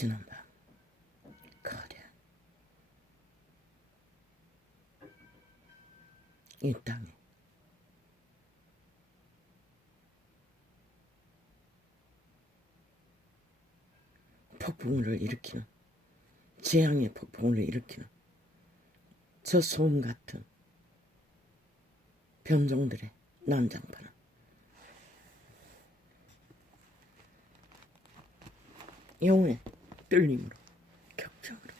지난밤 거대 이 땅에 폭풍우를 일으키는, 재앙의 폭풍우를 일으키는 저 소음 같은 변종들의 난장판은 영혼의 떨림으로, 격정으로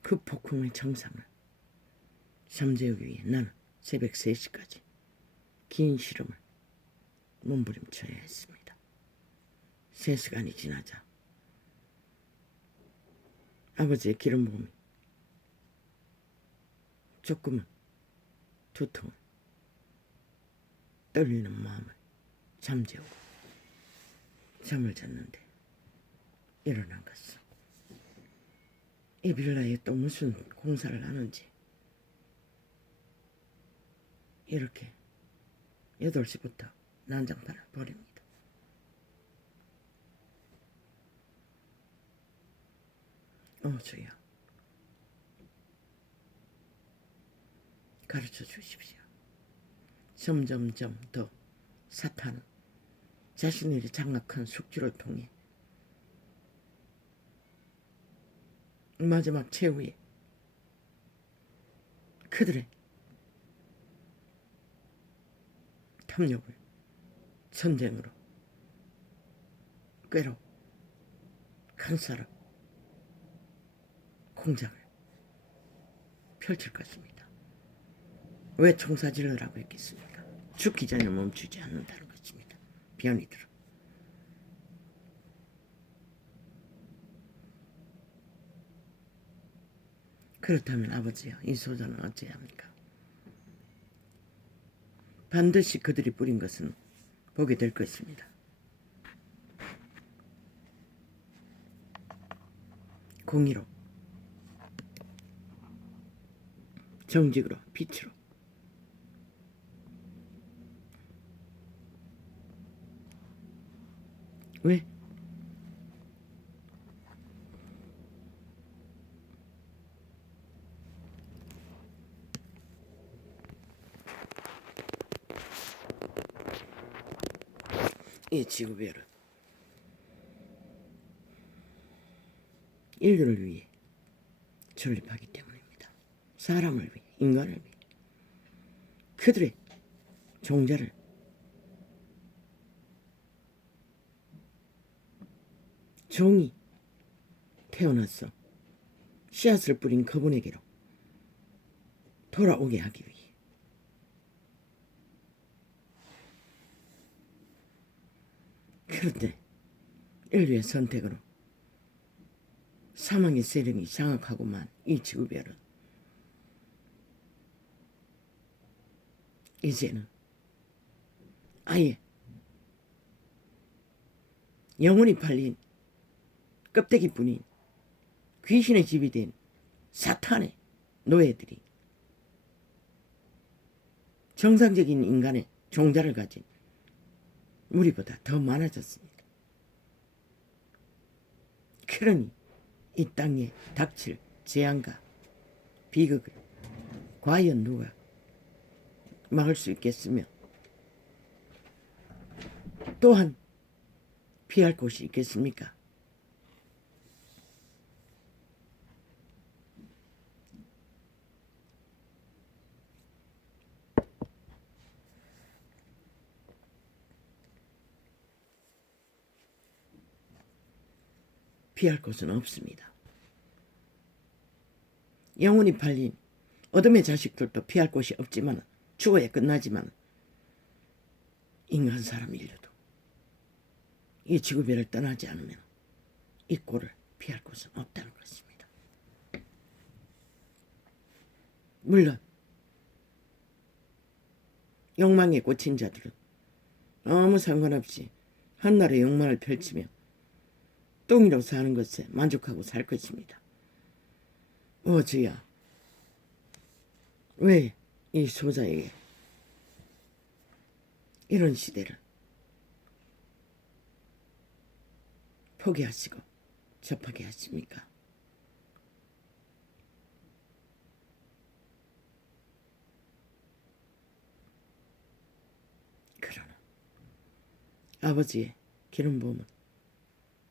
그 폭풍의 정상을 잠재우기 위해 나는 새벽 3시까지 긴 실험을 몸부림쳐야 했습니다. 3시간이 지나자 아버지의 기름 부음이 조금은 두통을, 떨리는 마음을 잠재우고 잠을 잤는데 일어난 것은 이 빌라에 또 무슨 공사를 하는지 이렇게 8시부터 난장판을 벌입니다. 주여, 가르쳐 주십시오. 점점점 더 사탄은 자신들이 장악한 숙주를 통해 마지막 최후에 그들의 탐욕을 전쟁으로 꾀로 간사로 공작을 펼칠 것입니다. 왜 총사질을 하고 있겠습니까? 죽기 전에 멈추지 않는다는 것입니다. 변이들은. 그렇다면 아버지여, 이 소자는 어찌해야 합니까? 반드시 그들이 뿌린 것은 보게 될 것입니다. 공의로, 정직으로, 빛으로. 왜? 이 지구별은 인류를 위해 존립하기 때문입니다. 사람을 위해, 인간을 위해, 그들의 종자를 종이 태어나서 씨앗을 뿌린 그분에게로 돌아오게 하기 위해. 그런데 인류의 선택으로 사망의 세력이 장악하고만 이 지구별은 이제는 아예 영혼이 팔린 껍데기뿐인 귀신의 집이 된 사탄의 노예들이 정상적인 인간의 종자를 가진 우리보다 더 많아졌습니다. 그러니 이 땅에 닥칠 재앙과 비극을 과연 누가 막을 수 있겠으며 또한 피할 곳이 있겠습니까? 피할 곳은 없습니다. 영혼이 팔린 어둠의 자식들도 피할 곳이 없지만 죽어야 끝나지만 인간 사람 인류도 이 지구별을 떠나지 않으면 이 꼴을 피할 곳은 없다는 것입니다. 물론 욕망에 꽂힌 자들은 아무 상관없이 한나라의 욕망을 펼치며 똥이로 사는 것에 만족하고 살 것입니다. 주여, 왜 이 소자에게 이런 시대를 포기하시고 접하게 하십니까? 그러나 아버지의 기름 부음은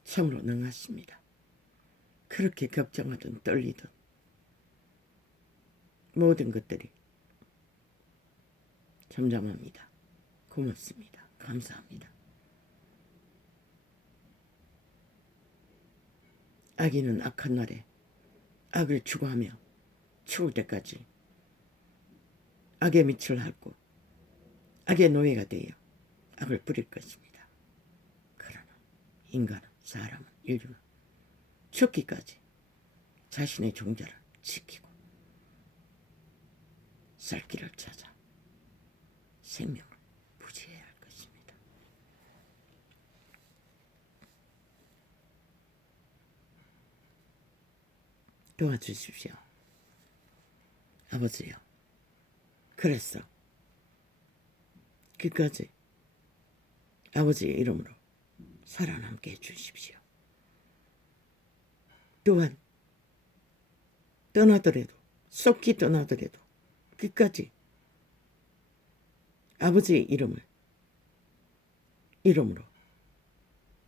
참으로 능하십니다. 그렇게 걱정하든 떨리든 모든 것들이 잠잠합니다. 고맙습니다. 감사합니다. 악인은 악한 날에 악을 추구하며 죽을 때까지 악의 밑을 핥고 악의 노예가 되어 악을 부릴 것입니다. 그러나 인간은, 사람은, 인류는 죽기까지 자신의 종자를 지키고 살 길을 찾아 생명을 부지해야 할 것입니다. 도와주십시오. 아버지요. 그래서 끝까지 아버지의 이름으로 살아남게 해주십시오. 또한 떠나더라도, 썩히 떠나더라도 끝까지 아버지의 이름으로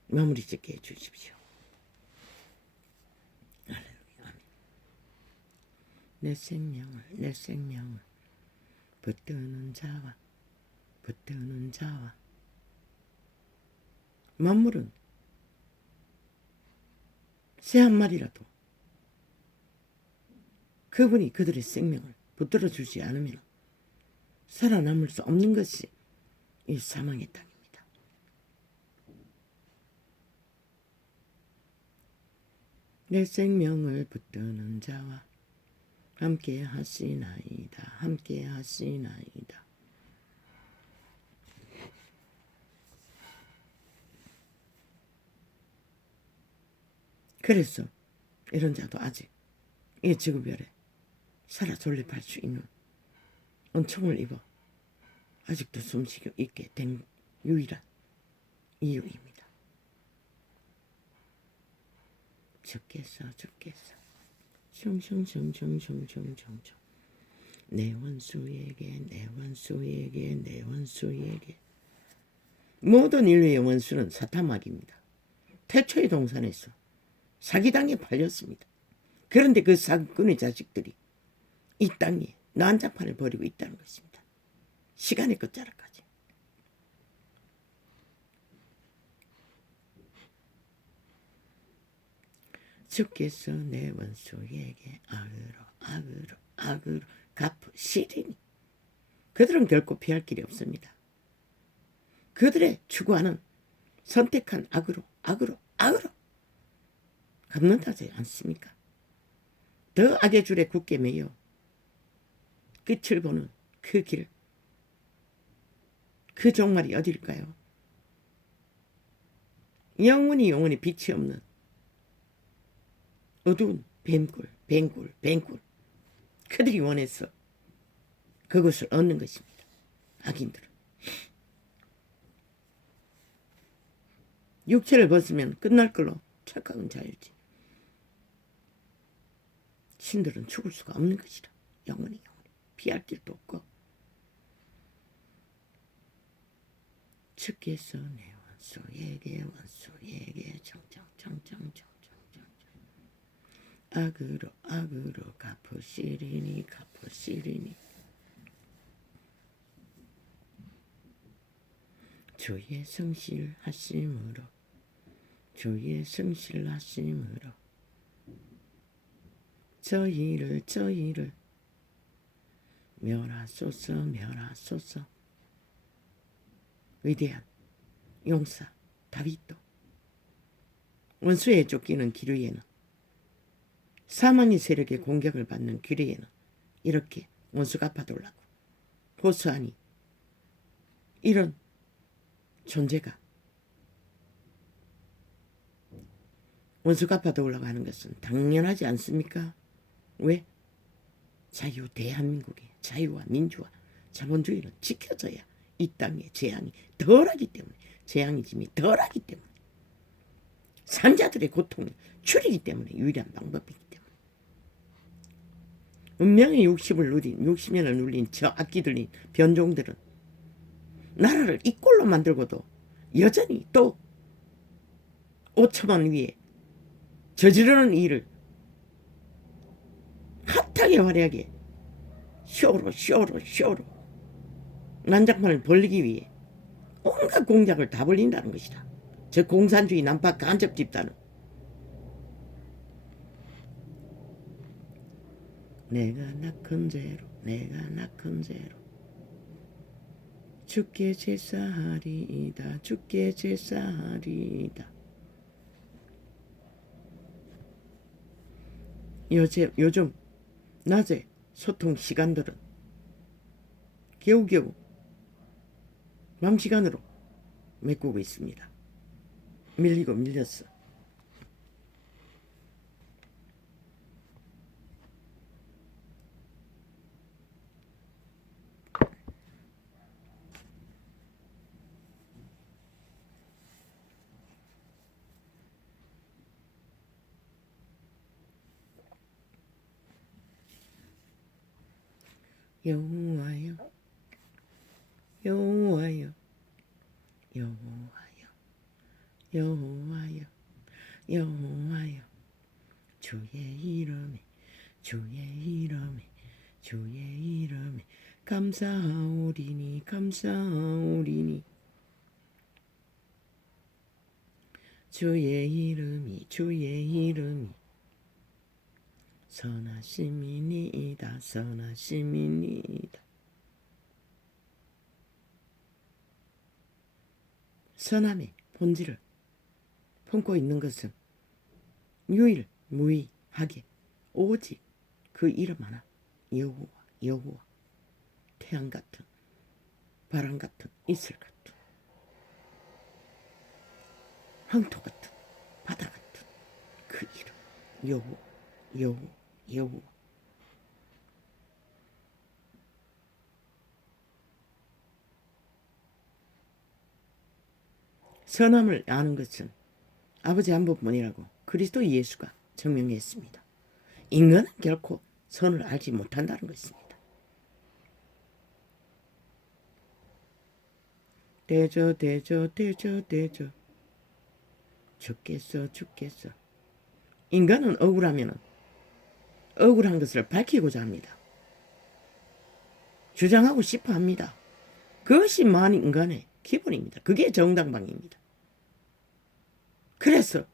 마무리 짓게 해주십시오. 할렐루야. 아멘. 내 생명을 붙드는 자와 만물은 새 한 마리라도 그분이 그들의 생명을 붙들어 주지 않으면 살아남을 수 없는 것이 이 사망의 땅입니다. 내 생명을 붙드는 자와 함께 하시나이다. 함께 하시나이다. 그래서 이런 자도 아직 이 지구별에 살아 존립할 수 있는 은총을 입어 아직도 숨쉬고 있게 된 유일한 이유입니다. 주께서 숑숑숑숑숑숑숑 내 원수에게 모든 인류의 원수는 사타막입니다. 태초의 동산에서 사기당에 팔렸습니다. 그런데 그 사기꾼의 자식들이 이 땅에 난자판을 벌이고 있다는 것입니다. 시간의 끝자락까지. 주께서 내 원수에게 악으로 갚으시리니 그들은 결코 피할 길이 없습니다. 그들의 추구하는 선택한 악으로 갚는다지 않습니까? 더 악의 줄에 굳게 매여 끝을 보는 그 길, 그 종말이 어딜까요? 영원히 빛이 없는 어두운 뱀굴. 그들이 원해서 그것을 얻는 것입니다. 악인들은. 육체를 벗으면 끝날 걸로 착각은 자유지. 신들은 죽을 수가 없는 것이라. 영원히 피할 길도 없고. 주께서 내 원수에게 악으로 갚으시리니 주의 성실하심으로 저희를 멸하소서. 위대한 용사 다윗도 원수에 쫓기는 기류에는, 사망의 세력의 공격을 받는 기류에는 이렇게 원수 갚아달라고 호소하니, 이런 존재가 원수 갚아달라고 하는 것은 당연하지 않습니까? 왜? 대한민국의 자유와 민주와 자본주의는 지켜져야 이 땅의 재앙이 덜하기 때문에, 재앙의 짐이 덜하기 때문에 산자들의 고통을 줄이기 때문에 유일한 방법이기 때문에. 운명의 60년을 눌린 저 악기 들린 변종들은 나라를 이 꼴로 만들고도 여전히 또 5천만 위에 저지르는 일을 핫하게 화려하게 쇼로 난장판을 벌리기 위해 온갖 공작을 다 벌린다는 것이다. 저 공산주의 난파 간첩 집단은. 내가 낳건 죄로 죽게 제사하리이다. 요즘 낮에 소통 시간들은 겨우겨우 밤 시간으로 메꾸고 있습니다. 밀렸어. 여호와여 주의 이름에 감사하오리니 주의 이름이 선하심이니이다. 선함의 본질을 품고 있는 것은 유일무이하게 오직 그 이름 하나, 여호와. 태양 같은, 바람 같은, 이슬 같은, 황토 같은, 바다 같은 그 이름, 여호와. 선함을 아는 것은 아버지 한 분뿐이라고 그리스도 예수가 증명했습니다. 인간은 결코 선을 알지 못한다는 것입니다. 대저 죽겠어. 인간은 억울하면 억울한 것을 밝히고자 합니다. 주장하고 싶어 합니다. 그것이 만 인간의 기본입니다. 그게 정당방위입니다. 그래서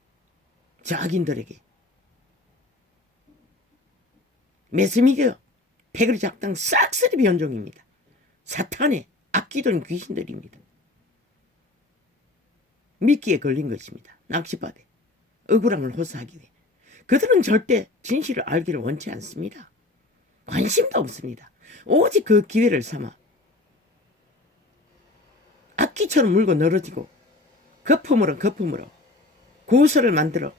자기들에게 메스미겨 패거리 작당 싹쓸이 변종입니다. 사탄의 악기던 귀신들입니다. 미끼에 걸린 것입니다. 낚시바대 억울함을 호소하기 위해. 그들은 절대 진실을 알기를 원치 않습니다. 관심도 없습니다. 오직 그 기회를 삼아 악기처럼 물고 늘어지고 거품으로 고소를 만들어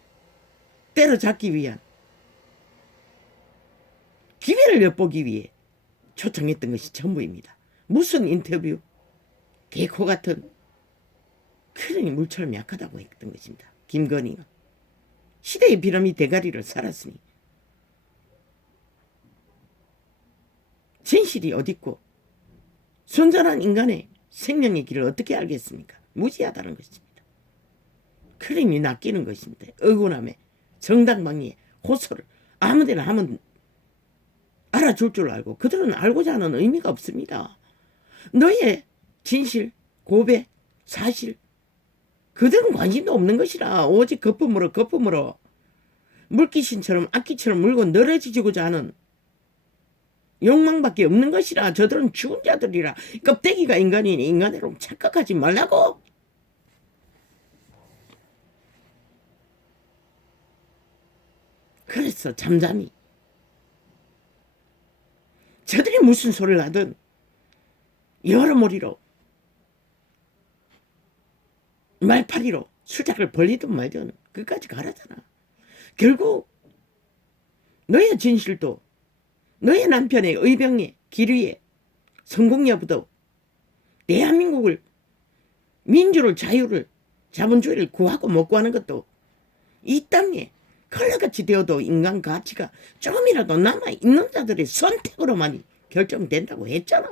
때려잡기 위한 기회를 엿보기 위해 초청했던 것이 전부입니다. 무슨 인터뷰? 개코 같은 크령이 물처럼 약하다고 했던 것입니다. 김건희는 시대의 비람이 대가리를 살았으니 진실이 어딨고 순전한 인간의 생명의 길을 어떻게 알겠습니까? 무지하다는 것입니다. 크림이 낚이는 것입니다. 억울함에 정당방위에 호소를 아무데나 하면 알아줄 줄 알고 그들은 알고자 하는 의미가 없습니다. 너의 진실, 고백, 사실 그들은 관심도 없는 것이라 오직 거품으로 물귀신처럼 악기처럼 물고 늘어지고자 하는 욕망밖에 없는 것이라. 저들은 죽은 자들이라. 껍데기가 인간이니 인간으로 착각하지 말라고. 그래서 잠잠히 저들이 무슨 소리를 하든 여러머리로 말파리로 수작을 벌리든 말든 끝까지 가라잖아. 결국 너의 진실도 너의 남편의 의병의 길 위에 성공 여부도 대한민국을 민주를 자유를 자본주의를 구하고 못 구하는 것도 이 땅에 칼날같이 되어도 인간 가치가 조금이라도 남아있는 자들의 선택으로만 결정된다고 했잖아.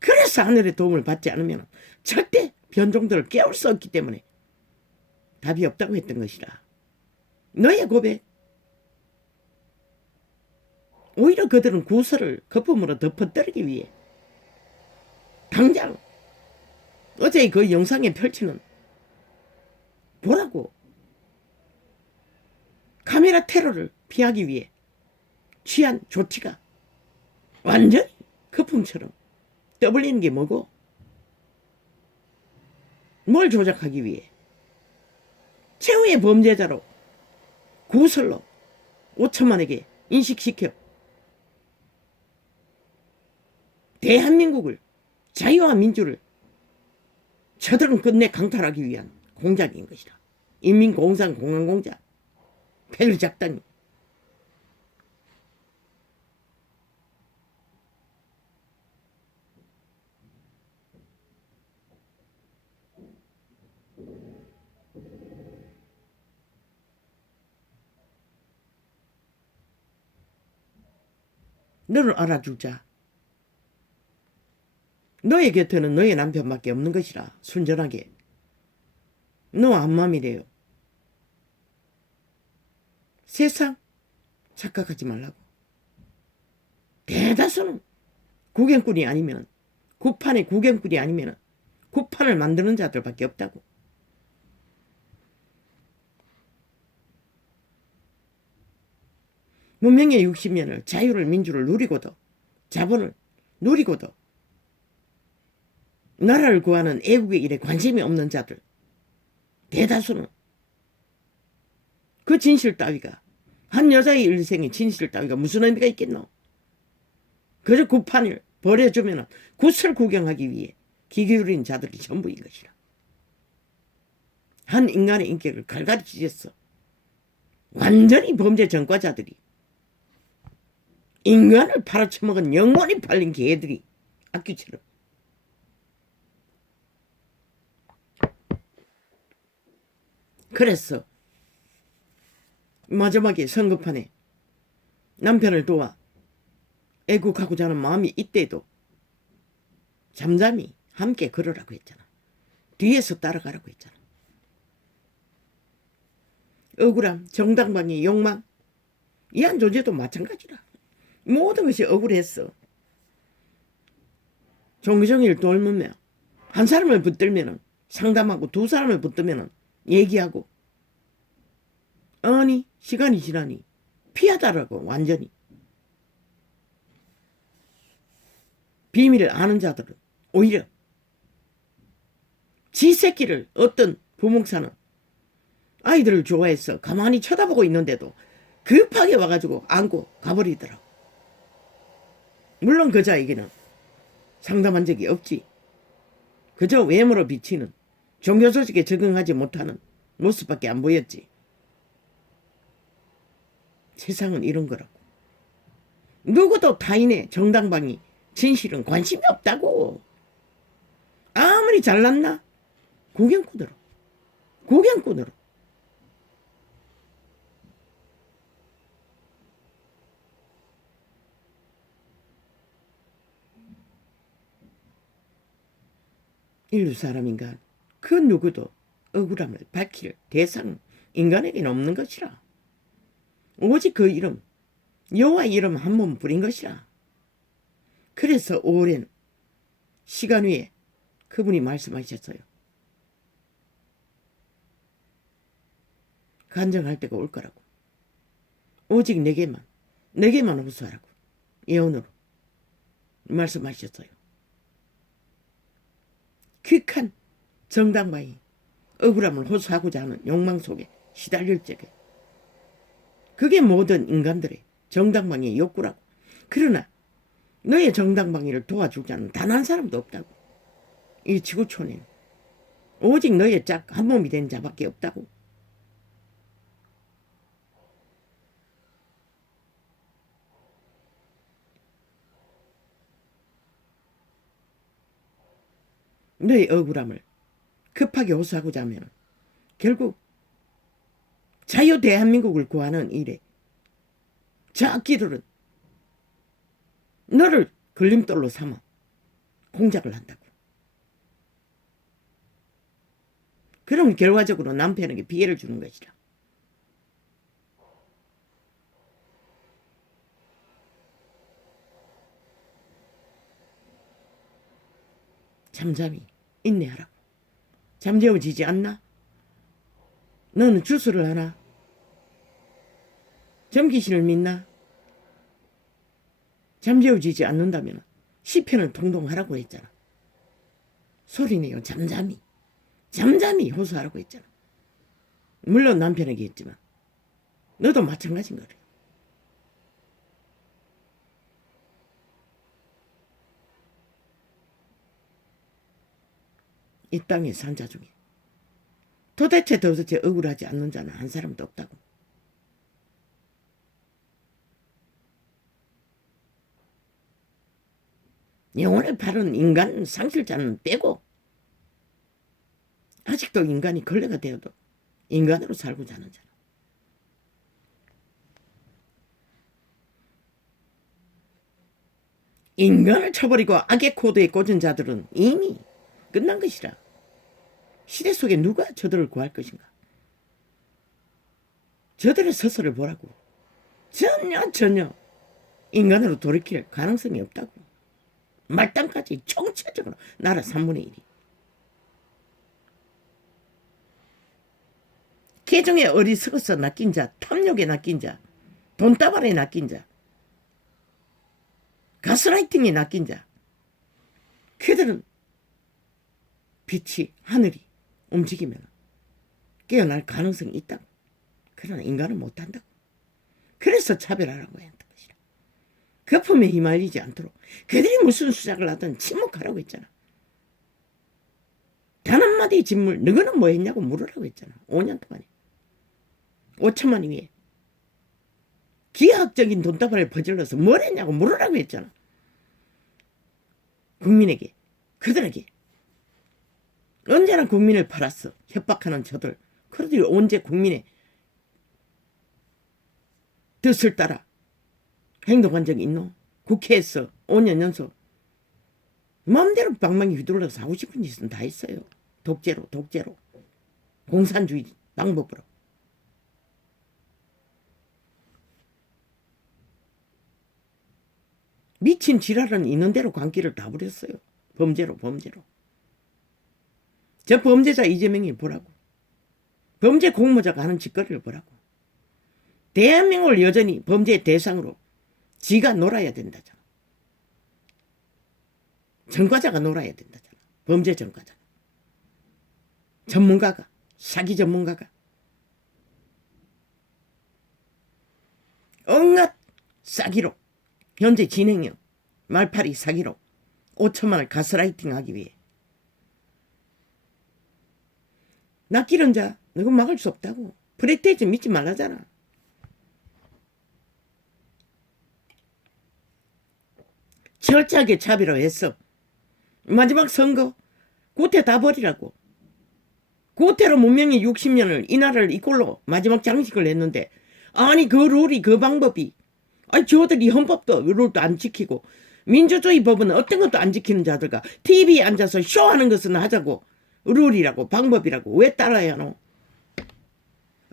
그래서 하늘의 도움을 받지 않으면 절대 변종들을 깨울 수 없기 때문에 답이 없다고 했던 것이라. 너의 고백. 오히려 그들은 구설을 거품으로 덮어뜨리기 위해 당장 어제의 그 영상에 펼치는 보라고 카메라 테러를 피하기 위해 취한 조치가 완전히 거품처럼 떠벌리는 게 뭐고, 뭘 조작하기 위해 최후의 범죄자로 구설로 5천만에게 인식시켜 대한민국을 자유와 민주를 저들은 끝내 강탈하기 위한 공작인 것이다. 인민공산공화공작 패를 작다니. 너를 알아줄 자, 너의 곁에는 너의 남편밖에 없는 것이라. 순전하게 너와 한마음이래요. 세상 착각하지 말라고. 대다수는 구경꾼이 아니면, 구판의 구경꾼이 아니면 구판을 만드는 자들밖에 없다고. 문명의 60년을 자유를 민주를 누리고도 자본을 누리고도 나라를 구하는 애국의 일에 관심이 없는 자들 대다수는 그 진실 따위가, 한 여자의 일생의 진실 따위가 무슨 의미가 있겠노. 그저 구판을 버려주면 굿을 구경하기 위해 기기울인 자들이 전부인 것이라. 한 인간의 인격을 갈갈이 찢었어. 완전히 범죄 전과자들이, 인간을 팔아쳐먹은 영원히 팔린 개들이 악귀처럼. 그래서 마지막에 선거판에 남편을 도와 애국하고자 하는 마음이 이때도 잠잠히 함께 걸으라고 했잖아. 뒤에서 따라가라고 했잖아. 억울함, 정당방위, 욕망, 이 한 존재도 마찬가지라. 모든 것이 억울했어. 종교정의를 돌면며 한 사람을 붙들면 상담하고, 두 사람을 붙들면 얘기하고, 아니 시간이 지나니 피하다라고. 완전히 비밀을 아는 자들은 오히려 지 새끼를, 어떤 부목사는 아이들을 좋아해서 가만히 쳐다보고 있는데도 급하게 와가지고 안고 가버리더라고. 물론 그 자에게는 상담한 적이 없지. 그저 외모로 비치는 종교 조직에 적응하지 못하는 모습밖에 안 보였지. 세상은 이런 거라고. 누구도 타인의 정당방위, 진실은 관심이 없다고. 아무리 잘났나? 구경꾼으로. 구경꾼으로. 인류 사람인가 그 누구도 억울함을 밝힐 대상은 인간에게는 없는 것이라. 오직 그 이름, 여호와 이름 한 번 부린 것이라. 그래서 오랜 시간 후에 그분이 말씀하셨어요. 간증할 때가 올 거라고. 오직 내게만 호소하라고. 예언으로 말씀하셨어요. 퀵한 정당방위, 억울함을 호소하고자 하는 욕망 속에 시달릴 적에, 그게 모든 인간들의 정당방위의 욕구라고. 그러나 너의 정당방위를 도와줄 자는 단 한 사람도 없다고. 이 지구촌에는 오직 너의 짝 한 몸이 된 자밖에 없다고. 너의 억울함을 급하게 호소하고자 하면 결국 자유 대한민국을 구하는 일에 저 악기들은 너를 걸림돌로 삼아 공작을 한다고. 그럼 결과적으로 남편에게 피해를 주는 것이라. 잠잠히 인내하라고. 잠재워지지 않나? 너는 주술을 하나? 점귀신을 믿나? 잠재워지지 않는다면 시편을 통동하라고 했잖아. 소리내요. 잠잠히. 잠잠히 호소하라고 했잖아. 물론 남편에게 했지만 너도 마찬가지인 거래. 이 땅에 산 자 중에 도대체 억울하지 않는 자는 한 사람도 없다고. 영혼을 바른 인간 상실자는 빼고 아직도 인간이 걸레가 되어도 인간으로 살고자 하는 자. 인간을 쳐버리고 악의 코드에 꽂은 자들은 이미 끝난 것이라. 시대 속에 누가 저들을 구할 것인가? 저들의 서서를 보라고. 전혀 인간으로 돌이킬 가능성이 없다고. 말단까지 총체적으로 나라 3분의 1이. 개종에 어리석어서 낚인 자, 탐욕에 낚인 자, 돈다발에 낚인 자, 가스라이팅에 낚인 자, 그들은 빛이 하늘이 움직이면 깨어날 가능성이 있다고. 그러나 인간은 못한다고. 그래서 차별하라고 했던 것이라. 거품에 휘말리지 않도록 그들이 무슨 수작을 하든 침묵하라고 했잖아. 단 한마디 진물 너희는 뭐 했냐고 물으라고 했잖아. 5년 동안에 5천만 위에 기하학적인 돈다발을 퍼질러서 뭘 했냐고 물으라고 했잖아. 국민에게, 그들에게. 언제나 국민을 팔았어. 협박하는 저들. 그들이 언제 국민의 뜻을 따라 행동한 적이 있노? 국회에서 5년 연속 마음대로 방망이 휘둘러서 하고 싶은 짓은 다 했어요. 독재로 공산주의 방법으로. 미친 지랄은 있는 대로 광기를 다 부렸어요. 범죄로. 저 범죄자 이재명이 보라고. 범죄 공모자가 하는 짓거리를 보라고. 대한민국을 여전히 범죄의 대상으로 지가 놀아야 된다잖아. 전과자가 놀아야 된다잖아. 범죄 전과자. 전문가가, 사기 전문가가. 온갖 사기로 현재 진행형 말파리 사기로 5천만을 가스라이팅하기 위해. 낚이는 자 너가 막을 수 없다고. 프레테이즈 믿지 말라잖아. 철저하게 차별화했어. 마지막 선거 구태 다 버리라고. 구태로 문명이 60년을 이 나라를 이꼴로 마지막 장식을 했는데 아니 그 룰이 그 방법이 아니 저들이 헌법도 룰도 안 지키고 민주주의 법은 어떤 것도 안 지키는 자들과 TV에 앉아서 쇼하는 것은 하자고 룰이라고 방법이라고 왜 따라야 하노?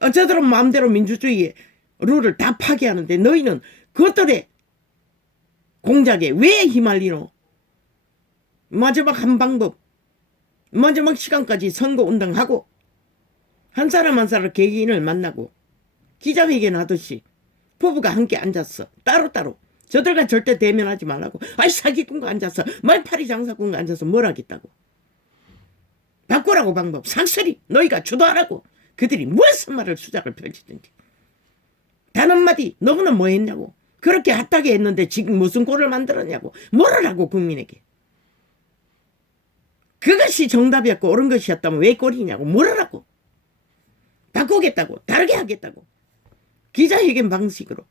저들은 마음대로 민주주의의 룰을 다 파괴하는데 너희는 그것들의 공작에 왜 휘말리노? 마지막 한 방법 마지막 시간까지 선거운동하고 한 사람 한 사람 개개인을 만나고 기자회견 하듯이 부부가 함께 앉았어. 따로따로. 저들과 절대 대면하지 말라고. 아이 사기꾼과 앉아서 말파리 장사꾼과 앉아서 뭘 하겠다고. 바꾸라고 방법. 상설이 너희가 주도하라고. 그들이 무슨 말을 수작을 펼치든지. 단 한마디 너는 뭐 했냐고. 그렇게 핫하게 했는데 지금 무슨 꼴을 만들었냐고. 뭐라고 국민에게. 그것이 정답이었고 옳은 것이었다면 왜 꼴이냐고. 뭐라고. 바꾸겠다고. 다르게 하겠다고. 기자회견 방식으로.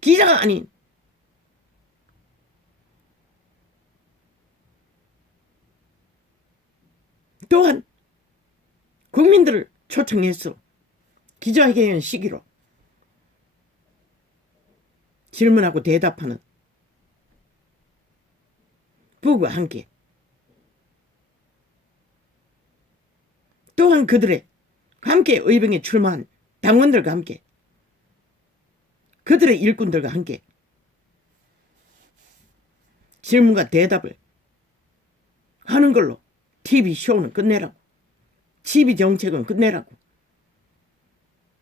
기자가 아닌 또한 국민들을 초청했어. 기자회견 시기로 질문하고 대답하는 부부와 함께 또한 그들의 함께 의병에 출마한 당원들과 함께 그들의 일꾼들과 함께 질문과 대답을 하는 걸로 TV쇼는 끝내라고, TV 정책은 끝내라고,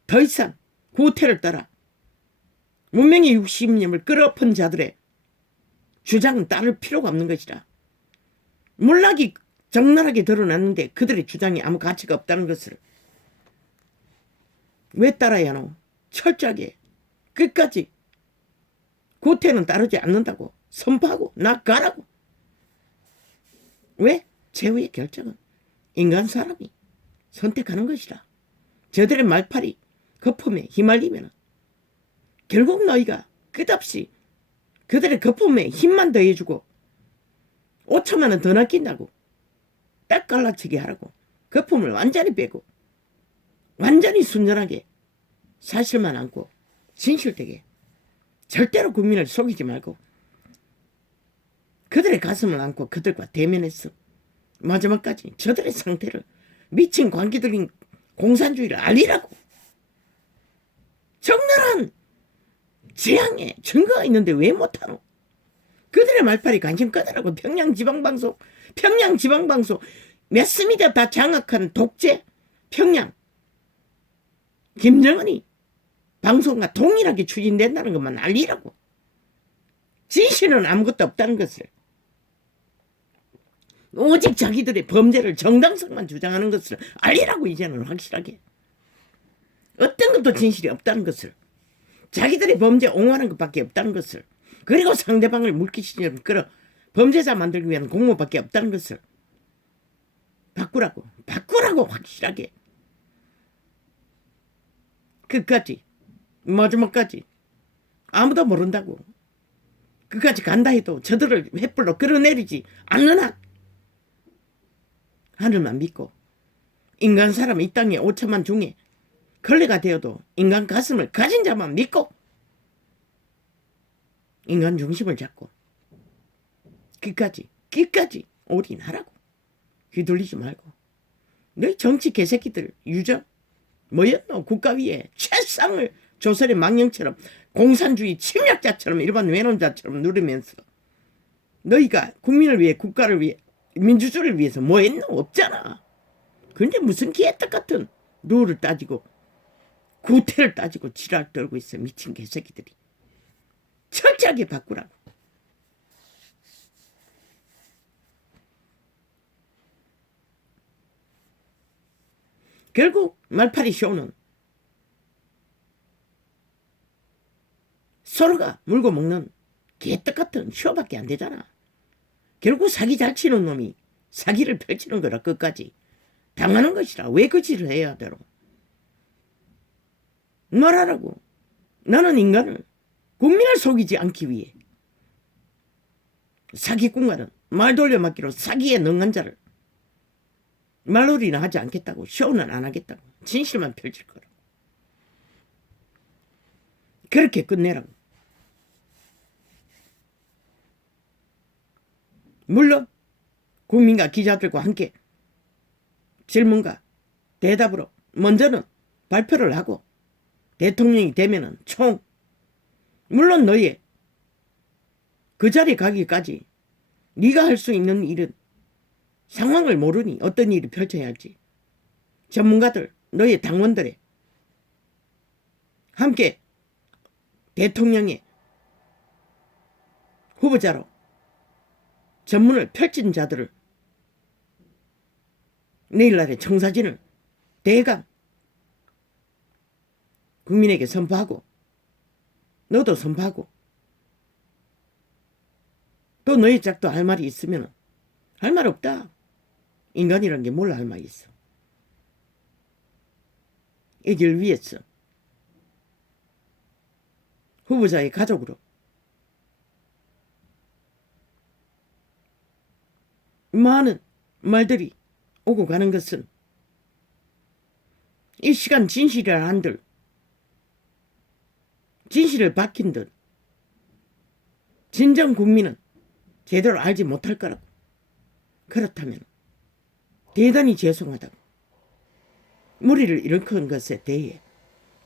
더 이상 구태를 따라 문명의 60년을 끌어엎은 자들의 주장은 따를 필요가 없는 것이라. 몰락이 적나라하게 드러났는데 그들의 주장이 아무 가치가 없다는 것을 왜 따라야 하노? 철저하게 끝까지 구태는 따르지 않는다고 선포하고 나가라고. 왜? 최후의 결정은 인간 사람이 선택하는 것이라. 저들의 말팔이 거품에 휘말리면 결국 너희가 끝없이 그들의 거품에 힘만 더해주고 5천만 원 더 낚인다고 딱 갈라치게 하라고 거품을 완전히 빼고 완전히 순전하게 사실만 안고 진실되게 절대로 국민을 속이지 말고 그들의 가슴을 안고 그들과 대면해서 마지막까지 저들의 상태를 미친 광기들인 공산주의를 알리라고. 적나라한 재앙에 증거가 있는데 왜 못하노? 그들의 말팔이 관심 꺼내라고. 평양지방방송 매스미디어 다 장악한 독재 평양 김정은이 방송과 동일하게 추진된다는 것만 알리라고. 진실은 아무것도 없다는 것을, 오직 자기들의 범죄를 정당성만 주장하는 것을 알리라고. 이제는 확실하게 어떤 것도 진실이 없다는 것을, 자기들의 범죄 옹호하는 것밖에 없다는 것을, 그리고 상대방을 물귀신처럼 끌어 범죄자 만들기 위한 공모밖에 없다는 것을 바꾸라고 확실하게 끝까지 마지막까지. 아무도 모른다고 끝까지 간다 해도 저들을 횃불로 끌어내리지 않는 한 하늘만 믿고 인간 사람 이 땅에 5천만 중에 걸레가 되어도 인간 가슴을 가진 자만 믿고 인간 중심을 잡고 끝까지 올인하라고. 휘둘리지 말고. 너희 정치 개새끼들 유저 뭐였노? 국가 위에 최상을 조선의 망령처럼 공산주의 침략자처럼 일반 외놈자처럼 누리면서 너희가 국민을 위해 국가를 위해 민주주의를 위해서 뭐 했노? 없잖아. 근데 무슨 개떡 같은 룰을 따지고 구태를 따지고 지랄 떨고 있어. 미친 개새끼들이. 철저하게 바꾸라고. 결국 말파리 쇼는 서로가 물고 먹는 개떡 같은 쇼밖에 안 되잖아. 결국 사기 잘 치는 놈이 사기를 펼치는 거라. 끝까지 당하는 것이라. 왜 그 짓을 해야 되노? 말하라고. 나는 인간을 국민을 속이지 않기 위해 사기꾼과는 말 돌려막기로 사기에 능한 자를 말놀이는 하지 않겠다고. 쇼는 안 하겠다고. 진실만 펼칠 거라고. 그렇게 끝내라고. 물론 국민과 기자들과 함께 질문과 대답으로 먼저는 발표를 하고 대통령이 되면은 총 물론 너의 그 자리에 가기까지 네가 할 수 있는 일은 상황을 모르니 어떤 일이 펼쳐야 할지 전문가들 너의 당원들의 함께 대통령의 후보자로 전문을 펼친 자들을 내일날의 청사진을 대강 국민에게 선포하고 너도 선포하고 또 너의 짝도 할 말이 있으면 할 말 없다. 인간이란 게 뭘 할 말이 있어. 이 길 위해서 후보자의 가족으로 많은 말들이 오고 가는 것은 이 시간 진실이라 한들 진실을 밝힌 듯 진정 국민은 제대로 알지 못할 거라고. 그렇다면 대단히 죄송하다고. 무리를 일으킨 것에 대해.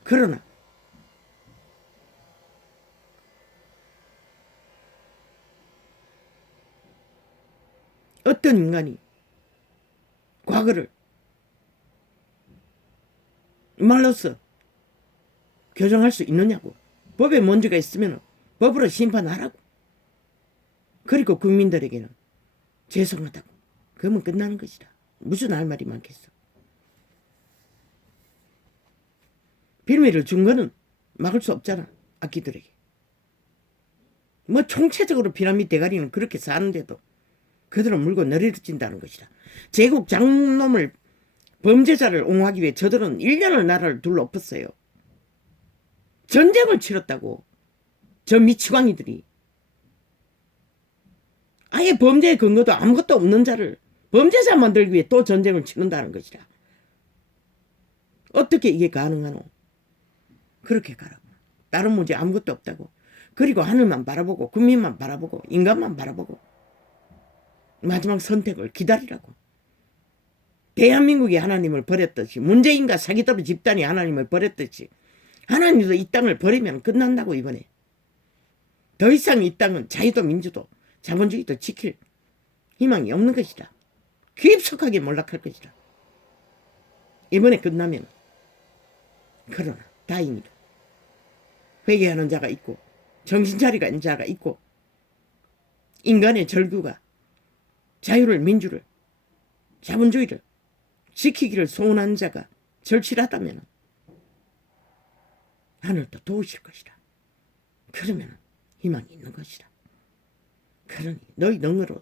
그러나 어떤 인간이 과거를 말로써 교정할 수 있느냐고. 법에 문제가 있으면 법으로 심판하라고. 그리고 국민들에게는 죄송하다고. 그러면 끝나는 것이다. 무슨 할 말이 많겠어. 빌미를 준 거는 막을 수 없잖아. 악기들에게. 뭐 총체적으로 피라미드 대가리는 그렇게 사는데도 그들은 물고 내려진다는 것이다. 제국 장놈을 범죄자를 옹호하기 위해 저들은 1년을 나라를 둘러엎었어요. 전쟁을 치렀다고. 저 미치광이들이. 아예 범죄의 근거도 아무것도 없는 자를 범죄자 만들기 위해 또 전쟁을 치른다는 것이다. 어떻게 이게 가능하노? 그렇게 가라고. 다른 문제 아무것도 없다고. 그리고 하늘만 바라보고 국민만 바라보고 인간만 바라보고 마지막 선택을 기다리라고. 대한민국이 하나님을 버렸듯이 문재인과 사기더러 집단이 하나님을 버렸듯이 하나님도 이 땅을 버리면 끝난다고. 이번에 더 이상 이 땅은 자유도 민주도 자본주의도 지킬 희망이 없는 것이다. 깊숙하게 몰락할 것이다. 이번에 끝나면. 그러나 다행히도 회개하는 자가 있고 정신차리가 있는 자가 있고 인간의 절규가 자유를 민주를 자본주의를 지키기를 소원한 자가 절실하다면 하늘도 도우실 것이다. 그러면 희망이 있는 것이다. 그러니 너희 능으로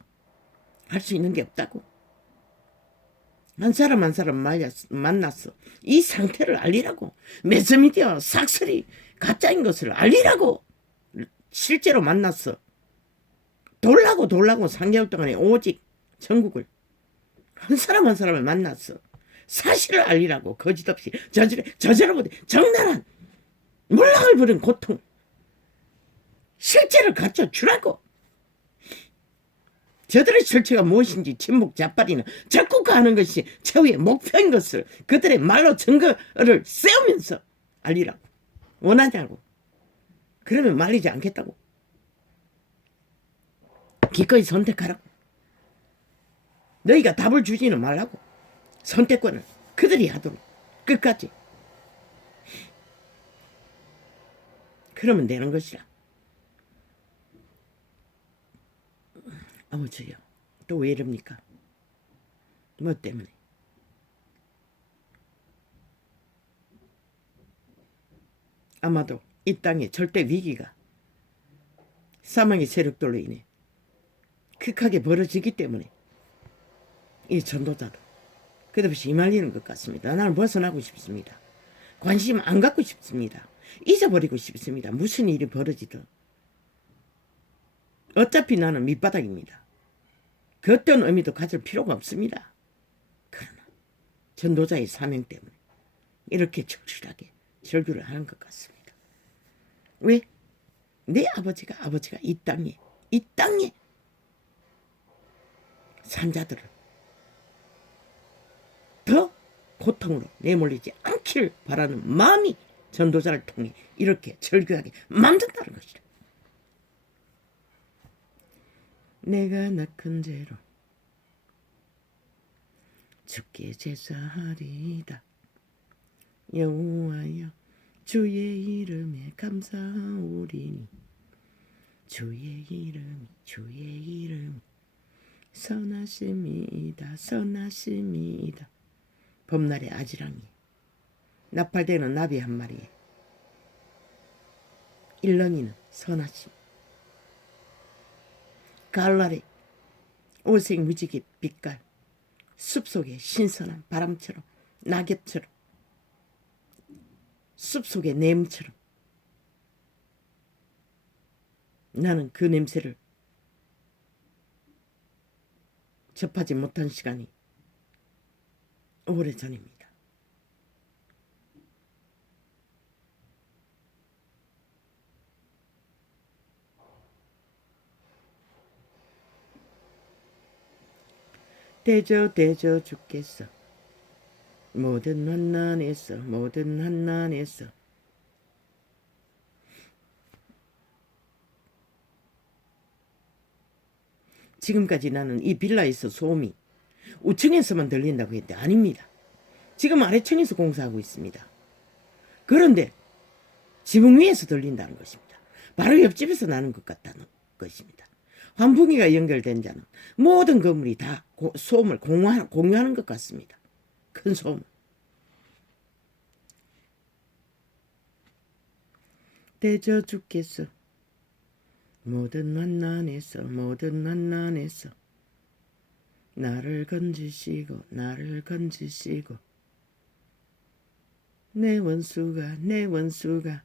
할 수 있는 게 없다고. 한 사람 한 사람 만났어. 이 상태를 알리라고. 매스미디어 싹쓸이 가짜인 것을 알리라고. 실제로 만났어. 돌라고 3개월 동안에 오직 전국을 한 사람 한 사람을 만났어. 사실을 알리라고. 거짓 없이 저지르고 적나라한 몰락을 부른 고통 실제를 갖춰 주라고. 저들의 실체가 무엇인지 침묵 자빠리는 적극화하는 것이 최후의 목표인 것을 그들의 말로 증거를 세우면서 알리라고. 원하냐고. 그러면 말리지 않겠다고. 기꺼이 선택하라고. 너희가 답을 주지는 말라고. 선택권을 그들이 하도록 끝까지. 그러면 되는 것이라. 아버지요. 또 왜 이럽니까? 뭐 때문에? 아마도 이 땅에 절대 위기가 사망의 세력들로 인해 극하게 벌어지기 때문에 이 전도자도 끝없이 휘말리는 것 같습니다. 나는 벗어나고 싶습니다. 관심 안 갖고 싶습니다. 잊어버리고 싶습니다. 무슨 일이 벌어지든. 어차피 나는 밑바닥입니다. 그 어떤 의미도 가질 필요가 없습니다. 그러나 전도자의 사명 때문에 이렇게 절실하게 절규를 하는 것 같습니다. 왜? 내 아버지가 이 땅에 산자들을 더 고통으로 내몰리지 않기를 바라는 마음이 전도자를 통해 이렇게 절규하게 만든다는 것이다. 내가 낳은 죄로 주께 제사하리이다. 여호와여 주의 이름에 감사오리니 주의 이름이 선하심이다. 봄날의 아지랑이 나팔대는 나비 한 마리에 일렁이는 선하심. 가을날의 오색무지개 빛깔 숲속의 신선한 바람처럼 낙엽처럼 숲속의 냄처럼 나는 그 냄새를 접하지 못한 시간이 오래전입니다. 대저 죽겠어. 모든 환난에서 모든 환난에서 지금까지 나는 이 빌라에서 소음이 우층에서만 들린다고 했는데 아닙니다. 지금 아래층에서 공사하고 있습니다. 그런데 지붕 위에서 들린다는 것입니다. 바로 옆집에서 나는 것 같다는 것입니다. 환풍기가 연결된 자는 모든 건물이 다 소음을 공유하는 것 같습니다. 큰 소음. 대저 죽겠어. 모든 환난에서 모든 환난에서 나를 건지시고 나를 건지시고 내 원수가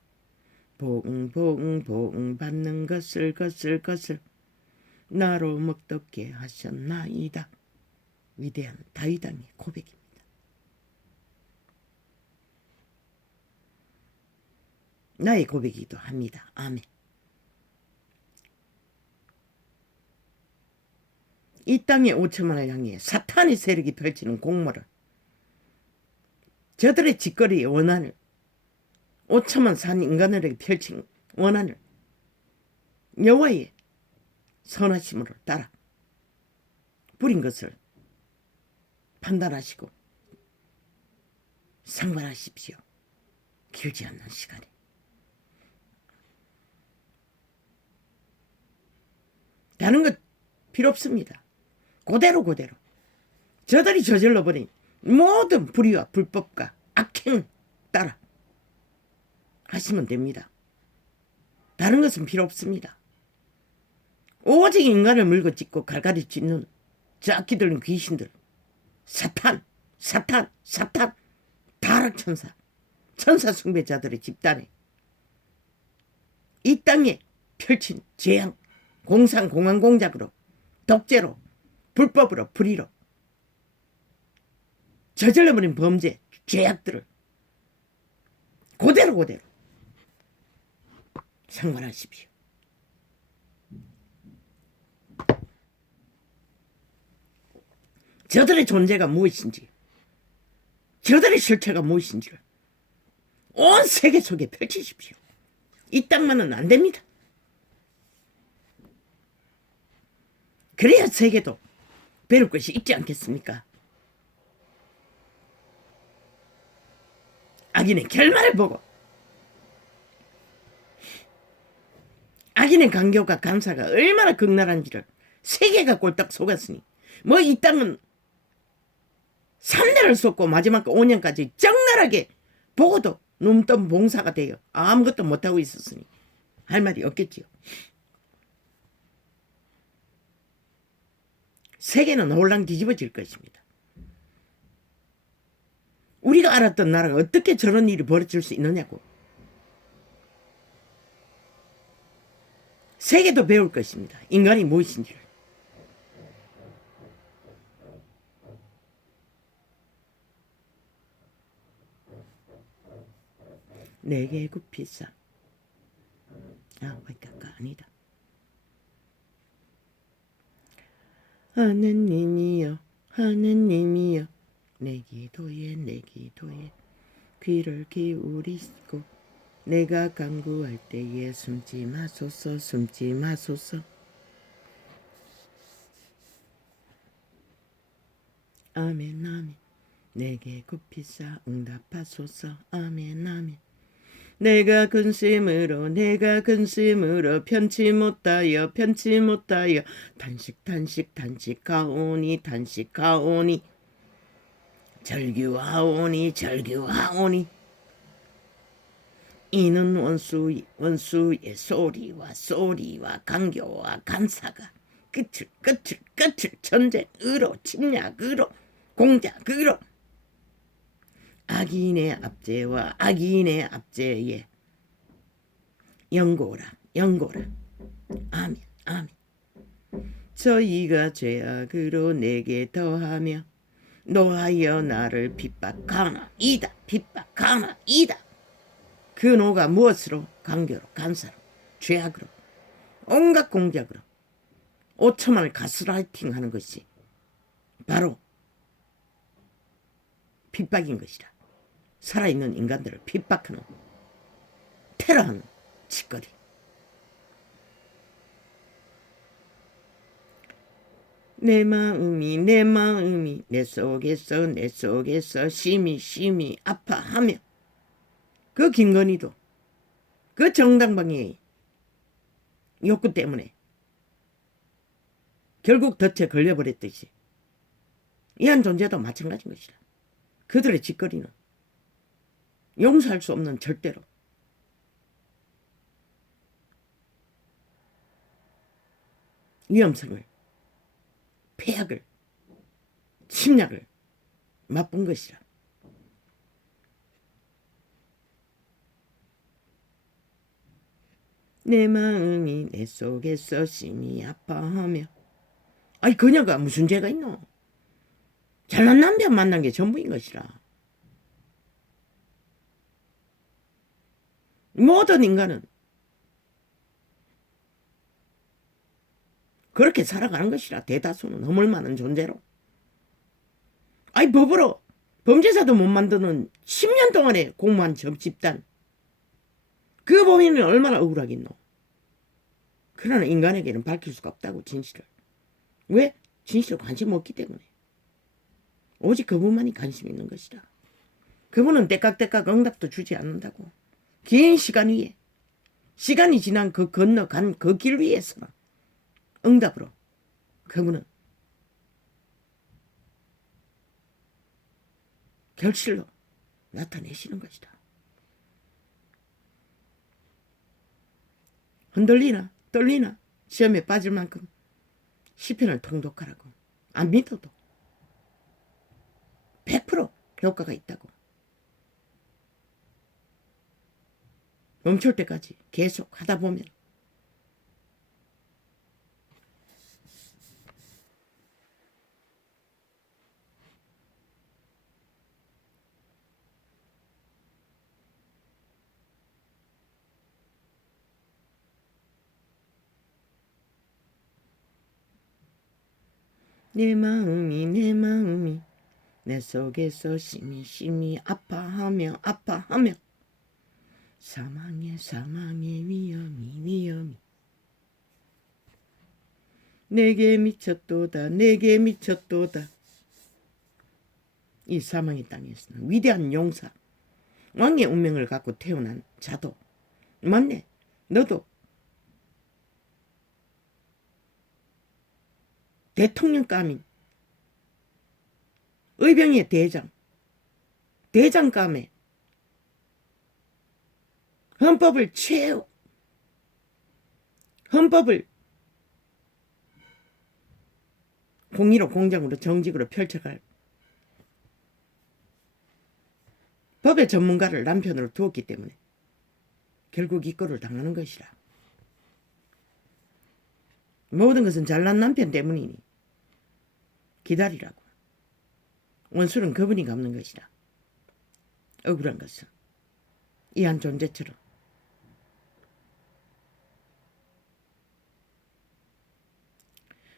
보응 받는 것을 나로 먹떻게 하셨나이다. 위대한 다윗왕의 고백입니다. 나의 고백이기도 합니다. 아멘. 이 땅의 5천만을 향해 사탄의 세력이 펼치는 공모를, 저들의 짓거리의 원한을, 5천만 산 인간들에게 펼친 원한을 여호와의 선하심으로 따라 뿌린 것을 판단하시고 상관하십시오. 길지 않는 시간에. 다른 것 필요 없습니다. 그대로 저들이 저질러버린 모든 불의와 불법과 악행 따라 하시면 됩니다. 다른 것은 필요 없습니다. 오직 인간을 물고 찢고 갈갈이 찢는 저 악기 들린 귀신들, 사탄, 타락천사, 천사 숭배자들의 집단에 이 땅에 펼친 재앙, 공상 공작으로, 독재로, 불법으로, 불의로 저질러버린 범죄, 죄악들을 그대로 상관하십시오. 저들의 존재가 무엇인지, 저들의 실체가 무엇인지를 온 세계 속에 펼치십시오. 이 땅만은 안 됩니다. 그래야 세계도 배울 것이 있지 않겠습니까? 악인의 결말을 보고 악인의 강교가 간사가 얼마나 극렬한지를 세계가 꼴딱 속았으니 뭐 이 땅은 3년을 쏟고 마지막 5년까지 적나라하게 보고도 눈뜬 봉사가 되어 아무것도 못하고 있었으니 할 말이 없겠지요. 세계는 홀랑 뒤집어질 것입니다. 우리가 알았던 나라가 어떻게 저런 일이 벌어질 수 있느냐고. 세계도 배울 것입니다. 인간이 무엇인지를. 내게 굽히사. 와이카카 아니다. 하느님이여 내 기도에 귀를 기울이시고 내가 간구할 때에 숨지 마소서. 아멘. 내게 굽히사 응답하소서. 아멘. 내가 근심으로 편치 못하여 단식하오니 절규하오니 이는 원수의 소리와 강교와 간사가 끝을 전쟁으로 침략으로 공작으로 악인의 압제에 영고라. 아멘. 저희가 죄악으로 내게 더하며 노하여 나를 핍박하나이다. 그 노가 무엇으로? 강교로, 간사로, 죄악으로, 온갖 공작으로 5천만을 가스라이팅하는 것이 바로 핍박인 것이라. 살아있는 인간들을 핍박하는, 테러하는 짓거리. 내 마음이 내 속에서 심히 아파하며, 그 김건희도 그 정당방위의 욕구 때문에 결국 덫에 걸려버렸듯이 이한 존재도 마찬가지인 것이다. 그들의 짓거리는 용서할 수 없는, 절대로 위험성을, 폐악을, 침략을 맛본 것이라. 내 마음이 내 속에서 심히 아파하며. 아니 그녀가 무슨 죄가 있노? 잘난 남편 만난 게 전부인 것이라. 모든 인간은 그렇게 살아가는 것이라. 대다수는 허물 많은 존재로. 아니 법으로 범죄자도 못 만드는 10년 동안에 공무원 집단, 그 범인은 얼마나 억울하겠노. 그러나 인간에게는 밝힐 수가 없다고, 진실을. 왜? 진실에 관심 없기 때문에. 오직 그분만이 관심 있는 것이라. 그분은 때깍때깍 응답도 주지 않는다고. 긴 시간 위에, 시간이 지난 그 건너간 그 길 위에서만 응답으로 그분은 결실로 나타내시는 것이다. 흔들리나 떨리나 시험에 빠질 만큼 시편을 통독하라고. 안 믿어도 100% 효과가 있다고. 멈출 때까지 계속 하다 보면 내 마음이 내 속에서 심히 아파하며 사망의 위험이 내게 미쳤도다. 이 사망의 땅에서는 위대한 용사, 왕의 운명을 갖고 태어난 자도, 맞네, 너도 대통령감인 의병의 대장감에 헌법을 공의로, 공정으로, 정직으로 펼쳐갈 법의 전문가를 남편으로 두었기 때문에 결국 이 꼴을 당하는 것이라. 모든 것은 잘난 남편 때문이니 기다리라고. 원수는 그분이 갚는 것이라. 억울한 것은 이 한 존재처럼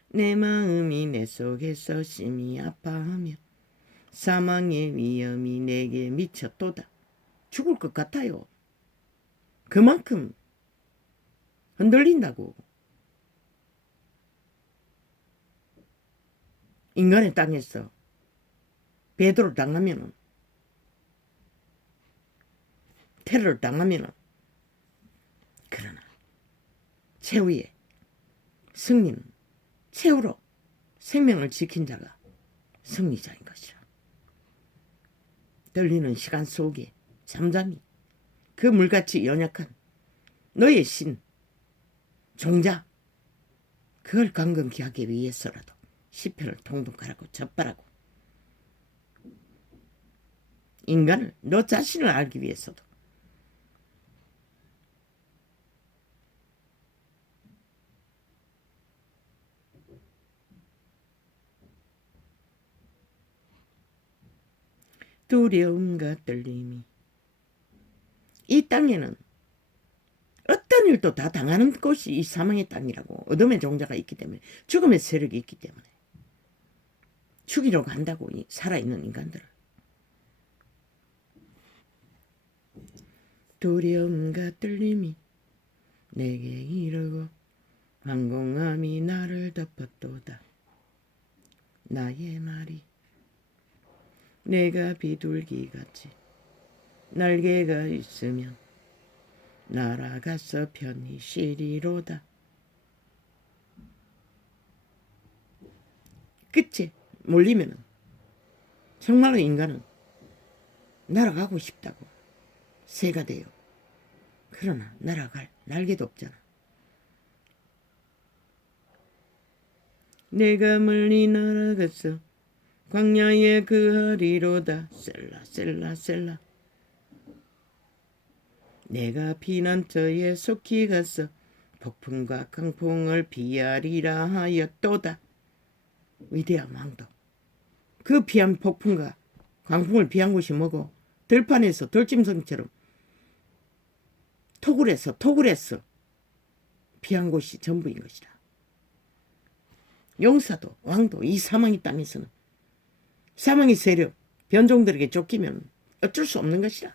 내 마음이 내 속에서 심히 아파하며 사망의 위험이 내게 미쳤도다. 죽을 것 같아요. 그만큼 흔들린다고. 인간의 땅에서 배도를 당하면은, 테러를 당하면은, 그러나 최후의 승리는 최후로 생명을 지킨 자가 승리자인 것이라. 떨리는 시간 속에 잠잠히 그 물같이 연약한 너의 신, 종자, 그걸 강건케 하기 위해서라도 시편을 통독하라고, 접바라고. 인간을, 너 자신을 알기 위해서도. 두려움과 떨림이, 이 땅에는 어떤 일도 다 당하는 곳이 이 사망의 땅이라고. 어둠의 종자가 있기 때문에, 죽음의 세력이 있기 때문에, 죽이러 간다고, 이 살아있는 인간들을. 두려움과 떨림이 내게 이르고 황공함이 나를 덮었도다. 나의 말이 내가 비둘기같이 날개가 있으면 날아가서 편히 쉬리로다. 끝에 몰리면은 정말로 인간은 날아가고 싶다고 새가 돼요. 그러나 날아갈 날개도 없잖아. 내가 멀리 날아갔어 광야의 그 아리로다. 셀라 셀라 셀라. 내가 피난처에 속히 갔어 폭풍과 강풍을 피하리라 하였도다. 위대한 왕도 그 피한 폭풍과 강풍을 피한 곳이 뭐고 들판에서 돌짐승처럼 톡을 해서 피한 곳이 전부인 것이다. 용사도 왕도 이 사망의 땅에서는 사망의 세력 변종들에게 쫓기면 어쩔 수 없는 것이다.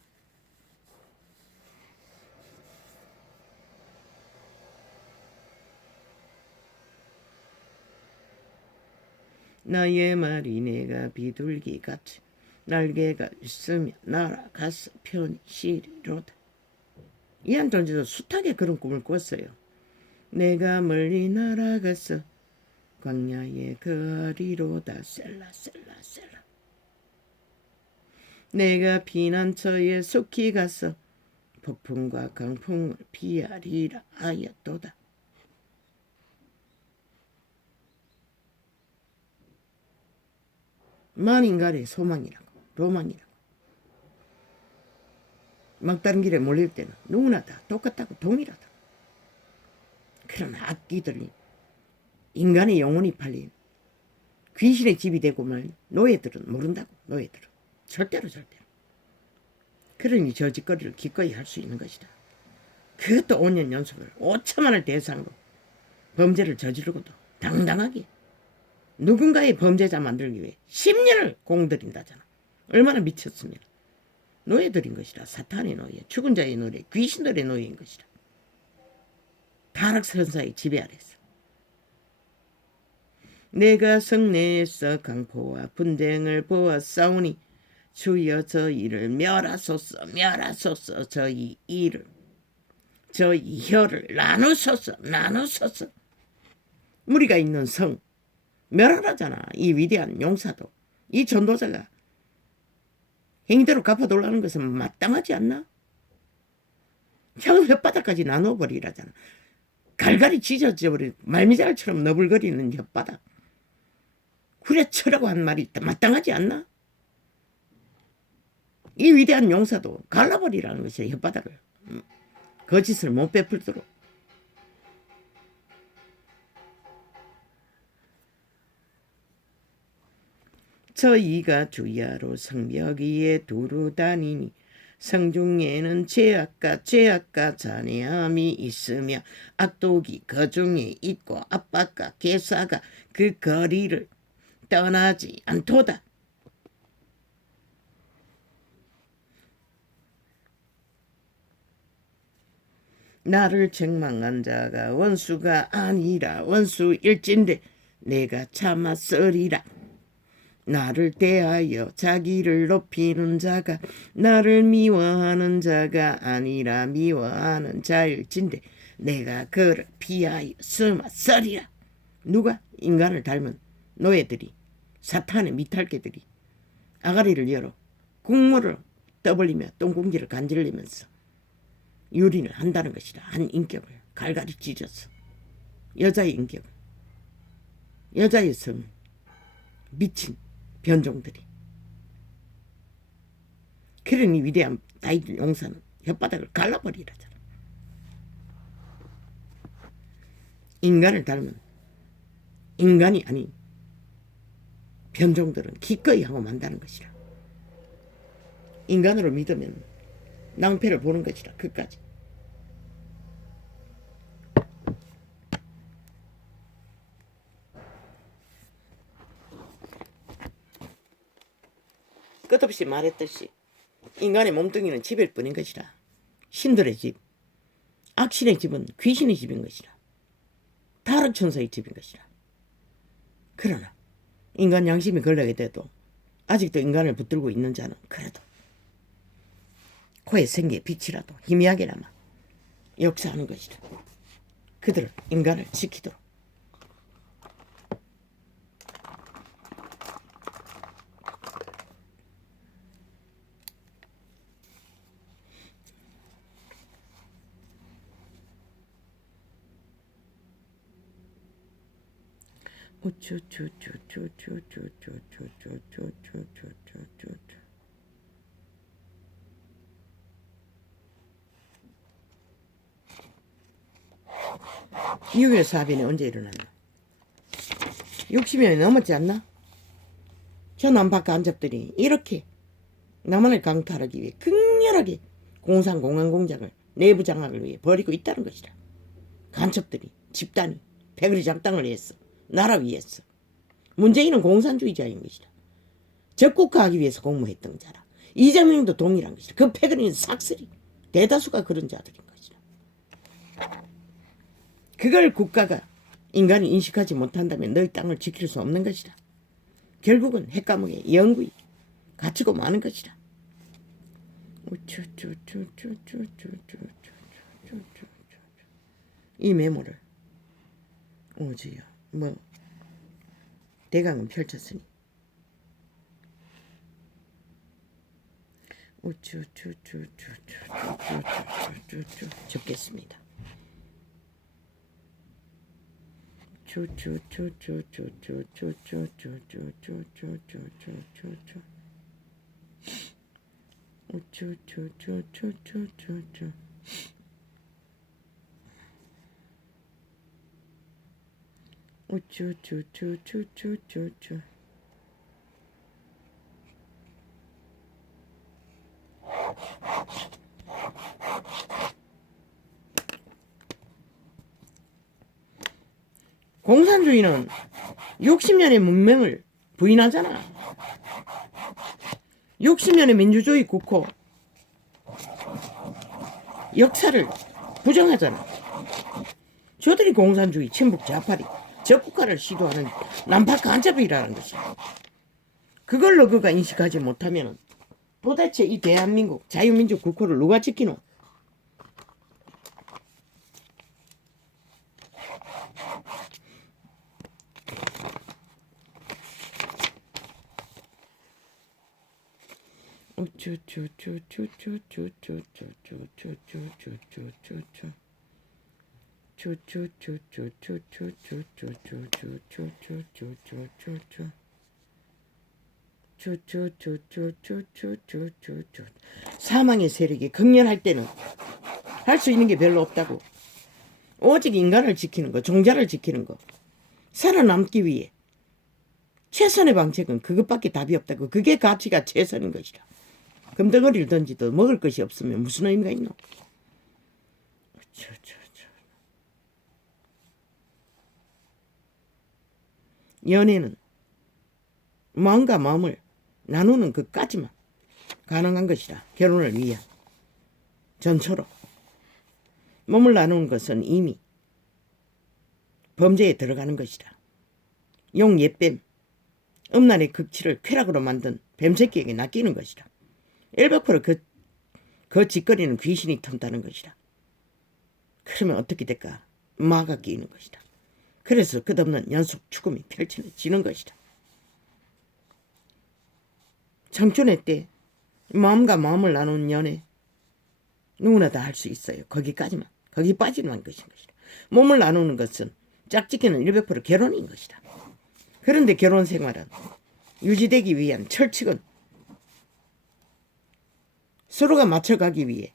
나의 말이 내가 비둘기같이 날개가 있으며 날아가서 편히 쉬리로다. 이한 존재도 숱하게 그런 꿈을 꿨어요. 내가 멀리 날아가서 광야의 거리로다. 셀라 셀라 셀라. 내가 피난처에 속히 가서 폭풍과 강풍을 피하리라 하였도다. 만인간의 소망이라고, 로망이라고. 막다른 길에 몰릴 때는 누구나 다 똑같다고, 동일하다. 그러나 악기들이 인간의 영혼이 팔린 귀신의 집이 되고 말 노예들은 모른다고. 노예들은 절대로. 그러니 저 짓거리를 기꺼이 할 수 있는 것이다. 그것도 5년 연속을 5천만을 대상으로 범죄를 저지르고도 당당하게 누군가의 범죄자 만들기 위해 10년을 공들인다잖아. 얼마나 미쳤으면. 노예들인 것이라. 사탄의 노예, 죽은 자의 노예, 귀신들의 노예인 것이라. 타락선사의 지배 아래서. 내가 성내에서 강포와 분쟁을 보았사오니 주여 저희를 멸하소서. 저희 이를 저희 혀를 나누소서. 무리가 있는 성 멸하라잖아. 이 위대한 용사도 이 전도자가 행위대로 갚아달라는 것은 마땅하지 않나? 혀 혓바닥까지 나눠버리라잖아. 갈갈이 찢어져버린 말미잘처럼 너불거리는 혓바닥. 후려쳐라고 한 말이 마땅하지 않나? 이 위대한 용사도 갈라버리라는 것이야. 혓바닥을. 거짓을 못 베풀도록. 저희가 주야로 성벽 위에 두루 다니니 성중에는 죄악과 잔해함이 있으며 악독이 그 중에 있고 압박과 괴사가 그 거리를 떠나지 않도다. 나를 책망한 자가 원수가 아니라 원수일진데 내가 참았으리라. 나를 대하여 자기를 높이는 자가 나를 미워하는 자가 아니라 미워하는 자일진데 내가 그를 피하여 숨었으리라. 누가? 인간을 닮은 노예들이, 사탄의 미탈개들이 아가리를 열어 국물을 떠벌리며 똥공기를 간질리면서 유린을 한다는 것이다. 한 인격을 갈갈이 찢었어. 여자의 인격을, 여자의 성, 미친 변종들이. 그러니 위대한 다윗 용사는 혓바닥을 갈라버리라잖아. 인간을 닮은 인간이 아닌 변종들은 기꺼이 하고 만다는 것이라. 인간으로 믿으면 낭패를 보는 것이라. 끝까지. 끝없이 말했듯이 인간의 몸뚱이는 집일 뿐인 것이라. 신들의 집, 악신의 집은 귀신의 집인 것이라. 타락천사의 집인 것이라. 그러나 인간 양심이 걸려게 돼도 아직도 인간을 붙들고 있는 자는 그래도 코에 생기의 빛이라도 희미하게나마 역사하는 것이라. 그들은 인간을 지키도록. 유교 사변이 언제 일어났나? 60년이 넘었지 않나? 저 남파크 한잡들이 이렇게 남한을 강탈하기 위해 극렬하게 공항공장을 내부 장악을 위해 벌이고 있다는 것이다. 간첩들이 집단이 패거리 작당을 했어. 나라 위해서. 문재인은 공산주의자인 것이다. 적국화하기 위해서 공모했던 자라. 이재명도 동일한 것이다. 그 패거리는 삭슬이 대다수가 그런 자들인 것이다. 그걸 국가가 인간이 인식하지 못한다면 너희 땅을 지킬 수 없는 것이다. 결국은 핵감옥에 영구히 갇히고 마는 것이다. 이 메모를 오지요. 대강은 펼쳤으니 적겠습니다. 공산주의는 60년의 문명을 부인하잖아. 60년의 민주주의 국호 역사를 부정하잖아. 저들이 공산주의, 친북, 좌파리, 적국화를 시도하는 남파크 한잡이라는 것이야. 그걸 너가 인식하지 못하면 도대체 이 대한민국 자유민주 국호를 누가 지키노? 사망의 세력이 극렬할 때는 할 수 있는 게 별로 없다고. 오직 인간을 지키는 거, 종자를 지키는 거, 살아남기 위해 최선의 방책은 그것밖에 답이 없다고. 그게 가치가 최선인 것이라. 금덩어리를 던지도 먹을 것이 없으면 무슨 의미가 있노? 연애는 마음과 마음을 나누는 것까지만 가능한 것이라. 결혼을 위한 전초로 몸을 나누는 것은 이미 범죄에 들어가는 것이다. 용 옛뱀, 음란의 극치를 쾌락으로 만든 뱀새끼에게 낚이는 것이다. 100% 그 짓거리는 귀신이 턴다는 것이다. 그러면 어떻게 될까? 마가 끼이는 것이다. 그래서 끝없는 연속 죽음이 펼쳐지는 것이다. 청춘의 때 마음과 마음을 나누는 연애 누구나 다 할 수 있어요. 거기까지만. 거기 빠지는 것인 것이다. 몸을 나누는 것은 짝짓기는 100% 결혼인 것이다. 그런데 결혼 생활은 유지되기 위한 철칙은 서로가 맞춰가기 위해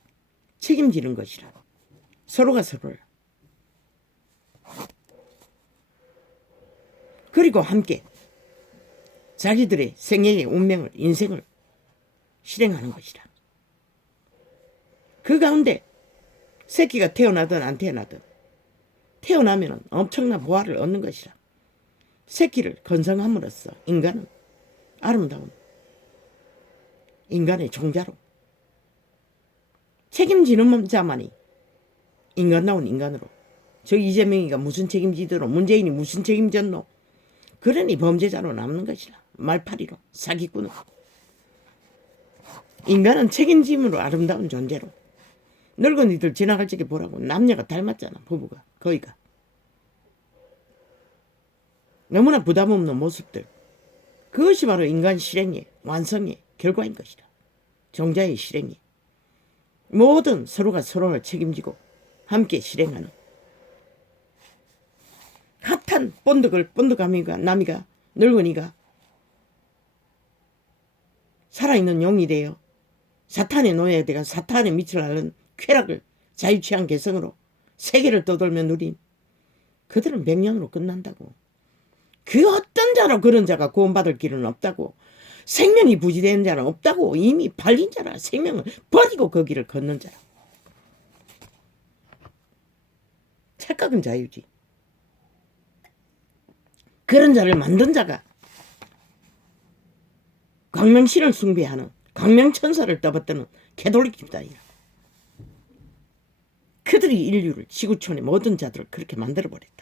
책임지는 것이라. 서로가 서로를. 그리고 함께 자기들의 생애의 운명을, 인생을 실행하는 것이다. 그 가운데 새끼가 태어나든 안 태어나든 태어나면 엄청난 보화를 얻는 것이라. 새끼를 건성함으로써 인간은 아름다운 인간의 종자로. 책임지는 자만이 인간다운 인간으로. 저 이재명이가 무슨 책임지더러, 문재인이 무슨 책임졌노. 그러니 범죄자로 남는 것이라. 말파리로, 사기꾼으로. 인간은 책임짐으로 아름다운 존재로. 늙은이들 지나갈 적에 보라고. 남녀가 닮았잖아, 부부가. 거의가. 너무나 부담 없는 모습들. 그것이 바로 인간 실행의 완성의 결과인 것이다. 종자의 실행이. 모든 서로가 서로를 책임지고 함께 실행하는 핫한 본드가미가 남이가 늙은이가 살아있는 용이 되어 사탄의 노예가 사탄의 밑을 앓는 쾌락을 자유취한 개성으로 세계를 떠돌며 누린 그들은 100년으로 끝난다고. 그 어떤 자로 그런 자가 구원받을 길은 없다고. 생명이 부지되는 자는 없다고. 이미 팔린 자라. 생명을 버리고 그 길을 걷는 자라. 착각은 자유지. 그런 자를 만든 자가 광명신을 숭배하는 광명천사를 떠받드는 캐톨릭 집단이야. 그들이 인류를 지구촌의 모든 자들을 그렇게 만들어버렸다.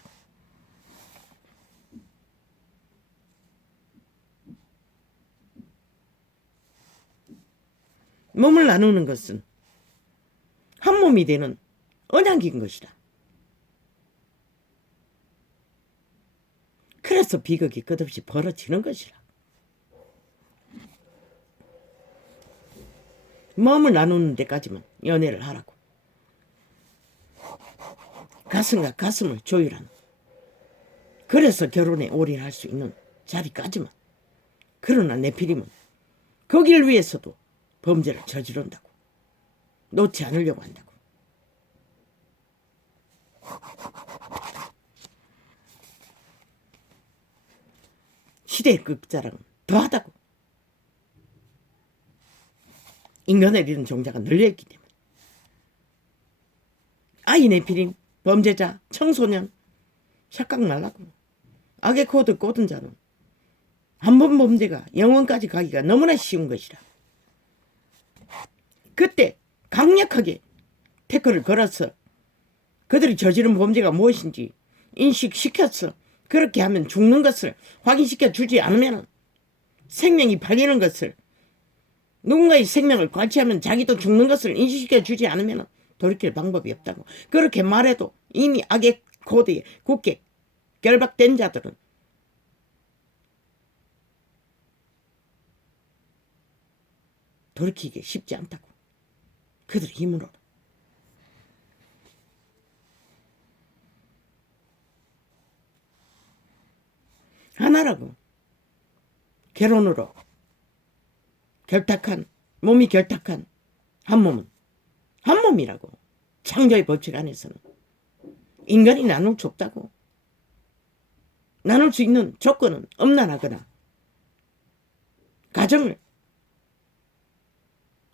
몸을 나누는 것은 한 몸이 되는 언약인 것이다. 그래서 비극이 끝없이 벌어지는 것이라. 몸을 나누는 데까지만 연애를 하라고. 가슴과 가슴을 조율하는. 그래서 결혼에 올인할 수 있는 자리까지만. 그러나 네피림은 거기를 위해서도 범죄를 저지른다고. 놓지 않으려고 한다고. 시대의 끝자락은 더하다고. 인간을 잃은 종자가 널려있기 때문에. 아이 네피림, 범죄자, 청소년 착각 말라고. 악의 코드 꽂은 자는 한 번 범죄가 영원까지 가기가 너무나 쉬운 것이라. 그때 강력하게 태클을 걸어서 그들이 저지른 범죄가 무엇인지 인식시켰어. 그렇게 하면 죽는 것을 확인시켜 주지 않으면, 생명이 팔리는 것을, 누군가의 생명을 과시하면 자기도 죽는 것을 인식시켜 주지 않으면 돌이킬 방법이 없다고. 그렇게 말해도 이미 악의 코드에 굳게 결박된 자들은 돌이키기 쉽지 않다고. 그들의 힘으로. 하나라고. 결혼으로 결탁한, 몸이 결탁한 한 몸은 한 몸이라고. 창조의 법칙 안에서는 인간이 나눌 수 없다고. 나눌 수 있는 조건은 엄난하거나 가정을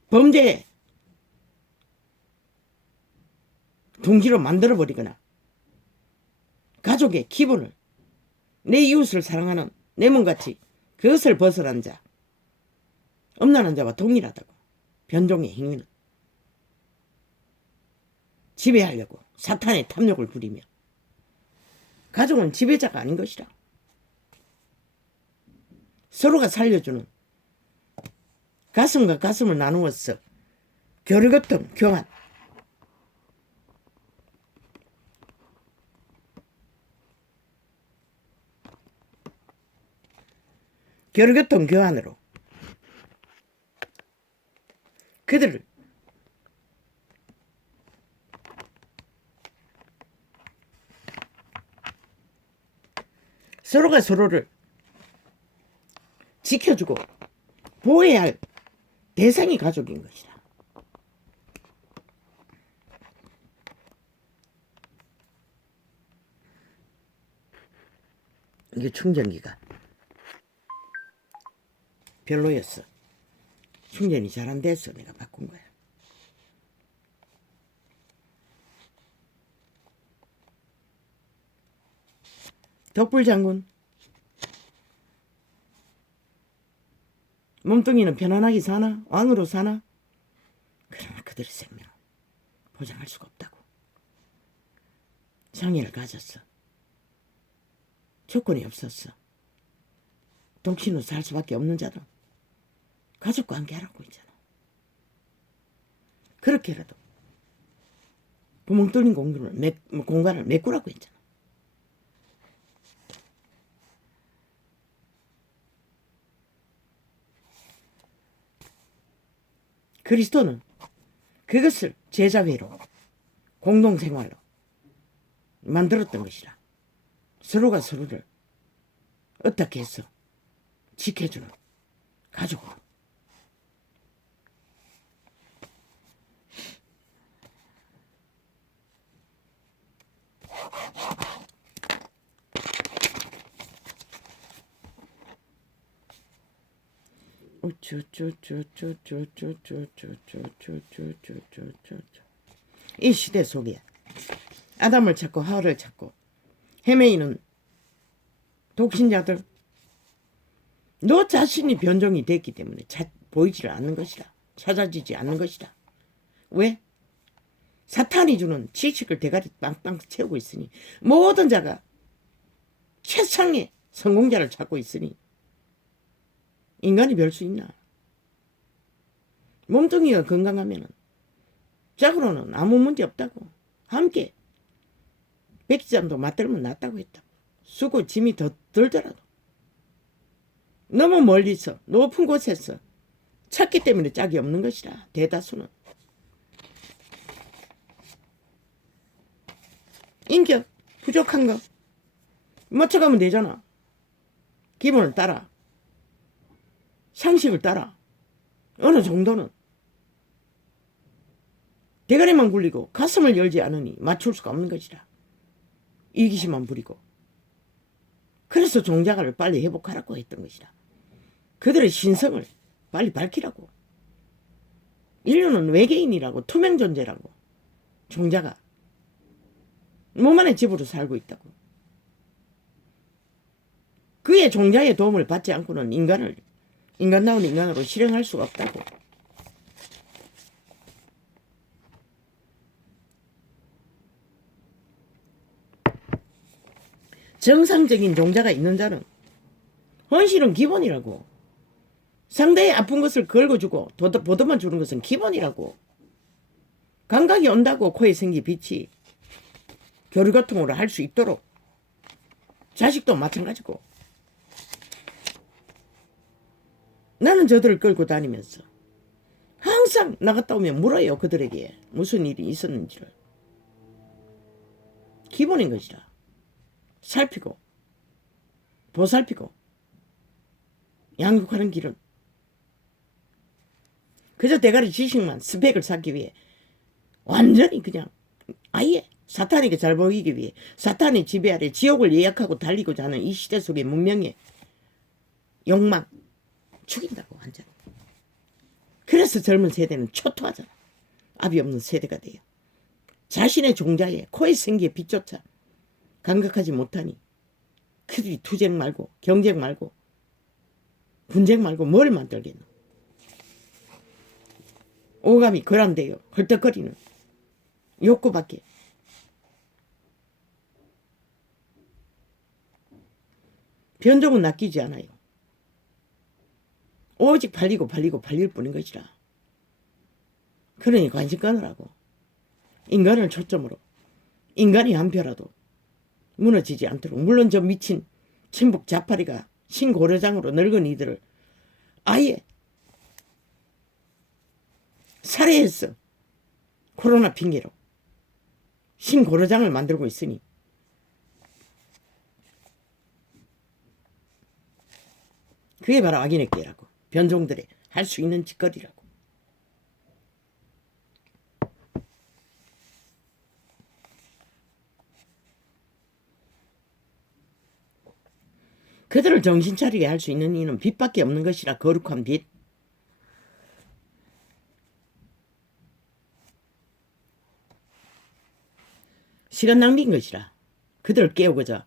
범죄의 동기로 만들어버리거나 가족의 기본을, 내 이웃을 사랑하는 내 몸같이 그것을 벗어난 자, 엄난한 자와 동일하다고. 변종의 행위는 지배하려고 사탄의 탐욕을 부리며. 가족은 지배자가 아닌 것이라. 서로가 살려주는, 가슴과 가슴을 나누어서 겨루같은 교환, 겨루같은 교환으로 그들을 서로가 서로를 지켜주고 보호해야 할 대상이 가족인 것이다. 이게 충전기가 별로였어. 충전이 잘 안 돼서 내가 바꾼 거야. 덕불 장군, 몸뚱이는 편안하게 사나? 왕으로 사나? 그러나 그들의 생명을 보장할 수가 없다고. 장애를 가졌어. 조건이 없었어. 독신으로 살 수밖에 없는 자는 가족과 함께 하라고 있잖아. 그렇게라도 구멍 뚫린 공간을 메꾸라고 했잖아. 그리스도는 그것을 제자회로 공동생활로 만들었던 것이라. 서로가 서로를 어떻게 해서 지켜주는 가족으로. 이 시대 속에 아담을 찾고 하와를 찾고 헤매이는 독신자들, 너 자신이 변종이 됐기 때문에 보이지를 않는 것이다. 찾아지지 않는 것이다. 왜? 사탄이 주는 지식을 대가리 빵빵 채우고 있으니, 모든 자가 최상의 성공자를 찾고 있으니 인간이 별 수 있나? 몸뚱이가 건강하면 짝으로는 아무 문제 없다고. 함께 백지장도 맞들면 낫다고 했다고. 수고 짐이 더 들더라도 너무 멀리서 높은 곳에서 찾기 때문에 짝이 없는 것이라. 대다수는 인격 부족한 거 맞춰가면 되잖아. 기본을 따라, 상식을 따라. 어느 정도는 대가리만 굴리고 가슴을 열지 않으니 맞출 수가 없는 것이라. 이기심만 부리고. 그래서 종자가를 빨리 회복하라고 했던 것이라. 그들의 신성을 빨리 밝히라고. 인류는 외계인이라고, 투명 존재라고. 종자가 몸 안에 집으로 살고 있다고. 그의 종자의 도움을 받지 않고는 인간다운 인간으로 실행할 수가 없다고. 정상적인 종자가 있는 자는 헌신은 기본이라고. 상대의 아픈 것을 걸고주고 보듬어 주는 것은 기본이라고. 감각이 온다고 코에 생긴 빛이 교류교통으로 할 수 있도록. 자식도 마찬가지고. 나는 저들을 끌고 다니면서 항상 나갔다 오면 물어요. 그들에게 무슨 일이 있었는지를. 기본인 것이라. 살피고 보살피고 양육하는 길은 그저 대가리 지식만 스펙을 쌓기 위해 완전히 그냥 아예 사탄에게 잘 보이기 위해 사탄의 지배 아래 지옥을 예약하고 달리고자 하는 이 시대 속의 문명의 욕망 죽인다고 완전히. 그래서 젊은 세대는 초토하잖아. 압이 없는 세대가 돼요. 자신의 종자에 코에 생기에 빛조차 감각하지 못하니 그들이 투쟁 말고 경쟁 말고 분쟁 말고 뭘 만들겠노. 오감이 거란돼요. 헐떡거리는 욕구밖에. 변종은 낚이지 않아요. 오직 팔릴 뿐인 것이라. 그러니 관심 끊으라고. 인간을 초점으로 인간이 한 표라도 무너지지 않도록. 물론 저 미친 친북 자파리가 신고려장으로 늙은 이들을 아예 살해했어. 코로나 핑계로 신고려장을 만들고 있으니 그게 바로 악인의 꾀라고. 변종들의 할 수 있는 짓거리라고. 그들을 정신 차리게 할 수 있는 이는 빛밖에 없는 것이라. 거룩한 빛. 시간 낭비인 것이라. 그들을 깨우고자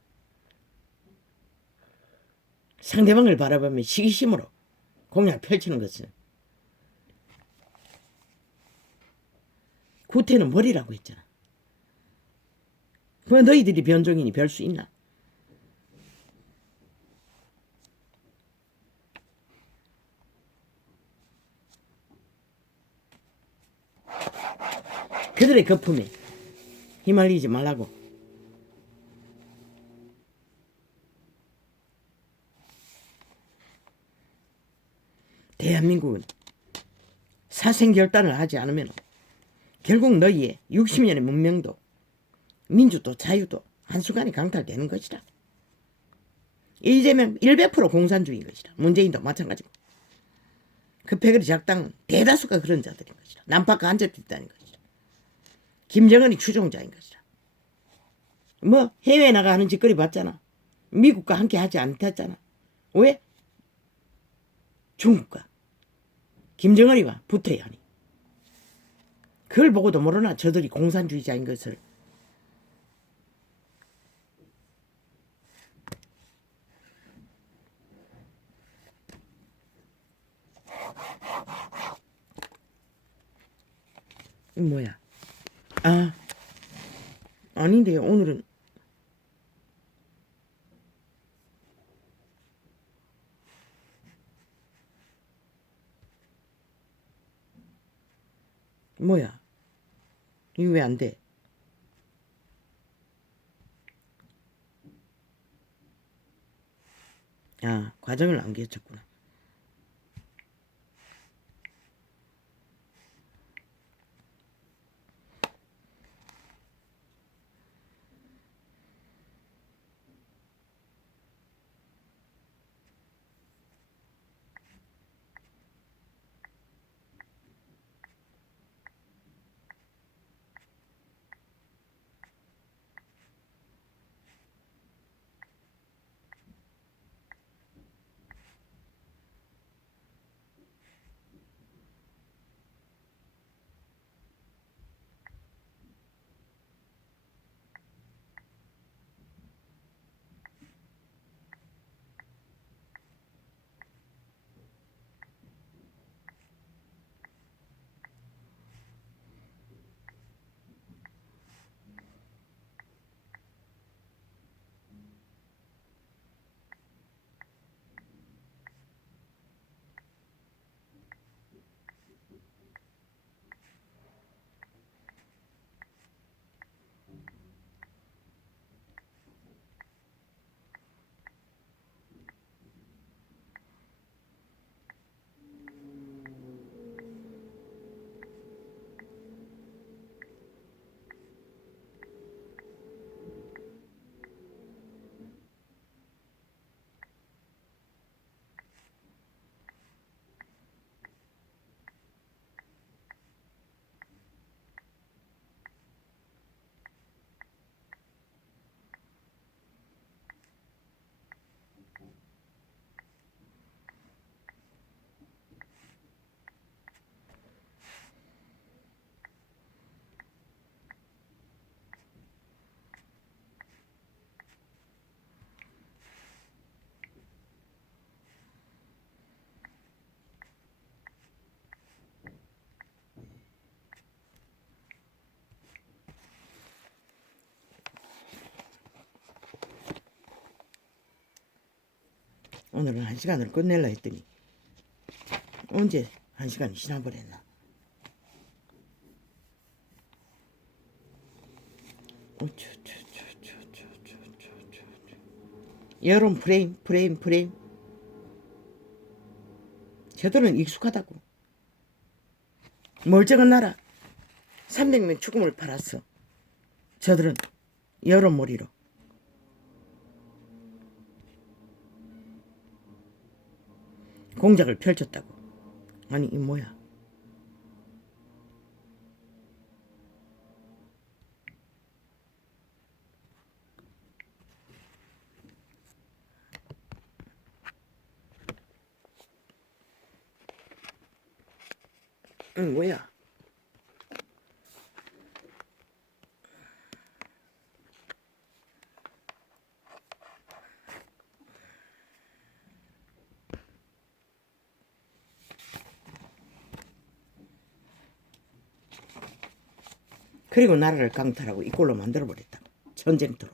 상대방을 바라보며 시기심으로 공약 펼치는 것은. 구태는 머리라고 했잖아. 뭐 너희들이 변종이니 별 수 있나? 그들의 거품에 휘말리지 말라고. 대한민국은 사생결단을 하지 않으면 결국 너희의 60년의 문명도 민주도 자유도 한순간에 강탈되는 것이다. 이재명 100% 공산주의인 것이다. 문재인도 마찬가지고. 그 패거리 작당은 대다수가 그런 자들인 것이다. 난파 간접집단인 것이다. 김정은이 추종자인 것이다. 뭐 해외에 나가 하는 짓거리 봤잖아. 미국과 함께 하지 않았잖아. 왜? 중국과 김정은이와 붙어야 하니. 그걸 보고도 모르나 저들이 공산주의자인 것을. 뭐야? 아닌데요. 오늘은 뭐야? 이거 왜 안 돼? 과정을 안 끼쳤구나. 오늘은 1시간으로 끝낼라 했더니 언제 1시간이 지나버렸나. 여론 프레임. 저들은 익숙하다고. 멀쩡한 나라 300명 죽음을 팔았어. 저들은 여론몰이로. 공작을 펼쳤다고. 아니 이 뭐야? 뭐야? 그리고 나라를 강탈하고 이꼴로 만들어버렸다. 전쟁터로.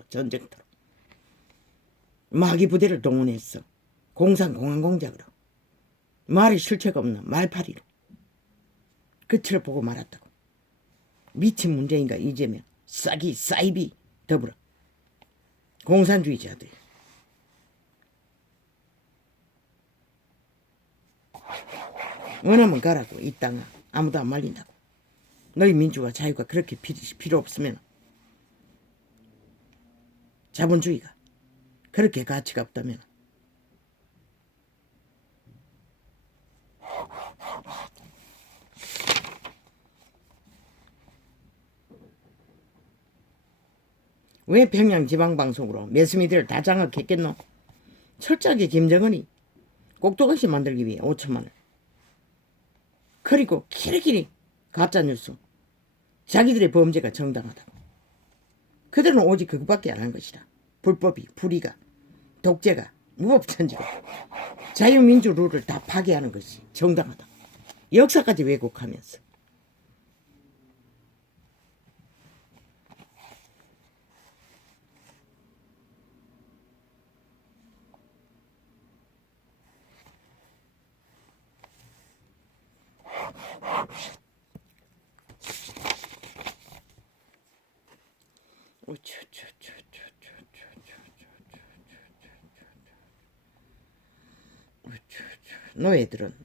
마귀 부대를 동원했어. 공산공안공작으로. 말이 실체가 없는 말파리로. 끝을 보고 말았다고. 미친 문재인과 이재명, 싸기, 사이비, 더불어. 공산주의자들. 원하면 가라고. 이 땅아. 아무도 안 말린다고. 너희 민주와 자유가 그렇게 필요 없으면, 자본주의가 그렇게 가치가 없다면, 왜 평양 지방방송으로 매스미디어를 다 장악했겠노? 철저하게 김정은이 꼭두각시 만들기 위해 5천만을. 그리고 키리키리 가짜뉴스. 자기들의 범죄가 정당하다고. 그들은 오직 그것밖에 안 한 것이다. 불법이, 불의가, 독재가, 무법천지가 자유민주 룰을 다 파괴하는 것이 정당하다. 역사까지 왜곡하면서.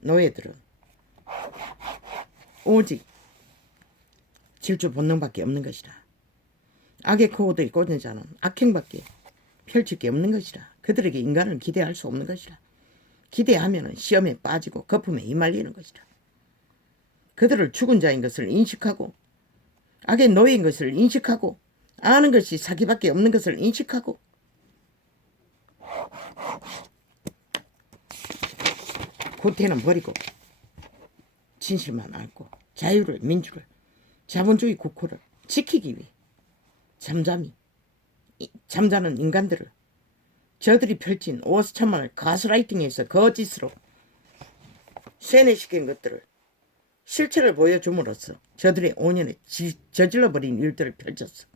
노예들은 오직 질주 본능밖에 없는 것이다. 악의 코드에 꽂은 자는 악행밖에 펼칠 게 없는 것이다. 그들에게 인간을 기대할 수 없는 것이다. 기대하면 시험에 빠지고 거품에 휘말리는 것이다. 그들을 죽은 자인 것을 인식하고 악의 노예인 것을 인식하고 아는 것이 사기밖에 없는 것을 인식하고 구태는 버리고 진실만 앓고 자유를, 민주를, 자본주의 국호를 지키기 위해 잠자는 인간들을 저들이 펼친 오스천만을 가스라이팅해서 거짓으로 세뇌시킨 것들을 실체를 보여줌으로써 저들의 5년에 저질러버린 일들을 펼쳤어.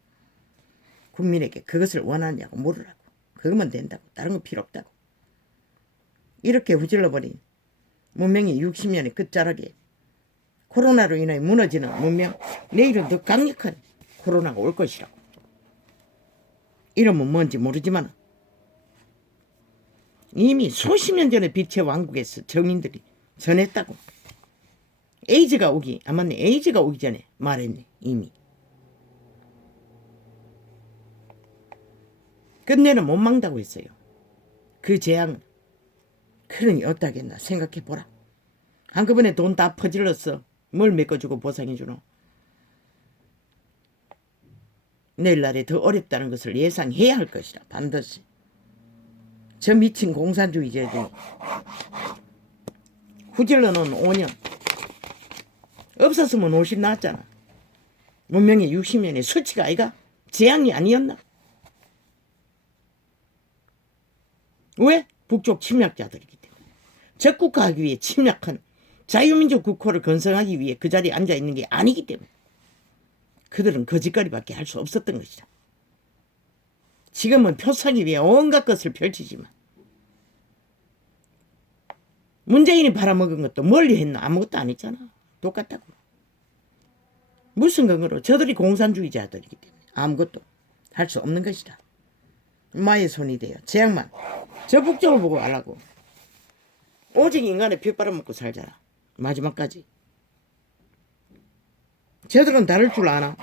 국민에게 그것을 원하냐고 물으라고. 그거면 된다고. 다른 건 필요 없다고. 이렇게 후질러버린 문명이 60년의 끝자락에 코로나로 인해 무너지는 문명, 내일은 더 강력한 코로나가 올 것이라고. 이름은 뭔지 모르지만 이미 수십 년 전에 빛의 왕국에서 정인들이 전했다고. 에이즈가 오기 전에 말했네. 이미. 끝내는 못 막다고 했어요. 그 재앙은. 그러니 어떠겠나 생각해보라. 한꺼번에 돈 다 퍼질렀어. 뭘 메꿔주고 보상해주노. 내일날에 더 어렵다는 것을 예상해야 할 것이라. 반드시. 저 미친 공산주의자들이 후질러놓은 5년 없었으면 50 나왔잖아. 문명의 60년의 수치가 아이가 재앙이 아니었나? 왜? 북쪽 침략자들이기 때문에. 적국화하기 위해 침략한 자유민족 국호를 건설하기 위해 그 자리에 앉아있는 게 아니기 때문에. 그들은 거짓거리밖에 할 수 없었던 것이다. 지금은 표사기 위해 온갖 것을 펼치지만 문재인이 팔아먹은 것도 멀리 했나? 아무것도 안 했잖아. 똑같다고. 무슨 근거로? 저들이 공산주의자들이기 때문에 아무것도 할 수 없는 것이다. 마의 손이 되어 재앙만 저 북쪽을 보고 하라고. 오직 인간의 피 빨아먹고 살자라. 마지막까지. 저들은 다를 줄 아나?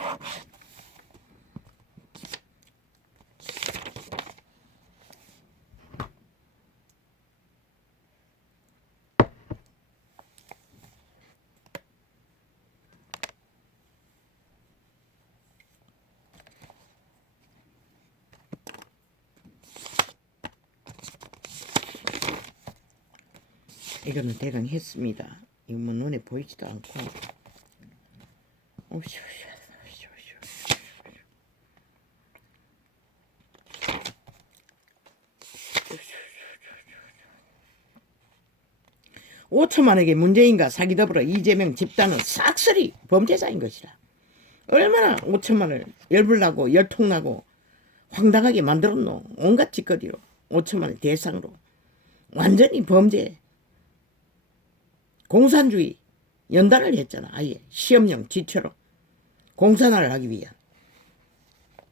이거는 대강 했습니다. 이거 뭐 눈에 보이지도 않고. 오천만에게 문재인과 사기더불어 이재명 집단은 싹쓸이 범죄자인 것이라. 얼마나 5천만 원을 열불나고 열통나고 황당하게 만들었노. 온갖 짓거리로 5천만 원 대상으로. 완전히 범죄. 공산주의 연단을 했잖아. 아예 시험용 지처럼 공산화를 하기 위한.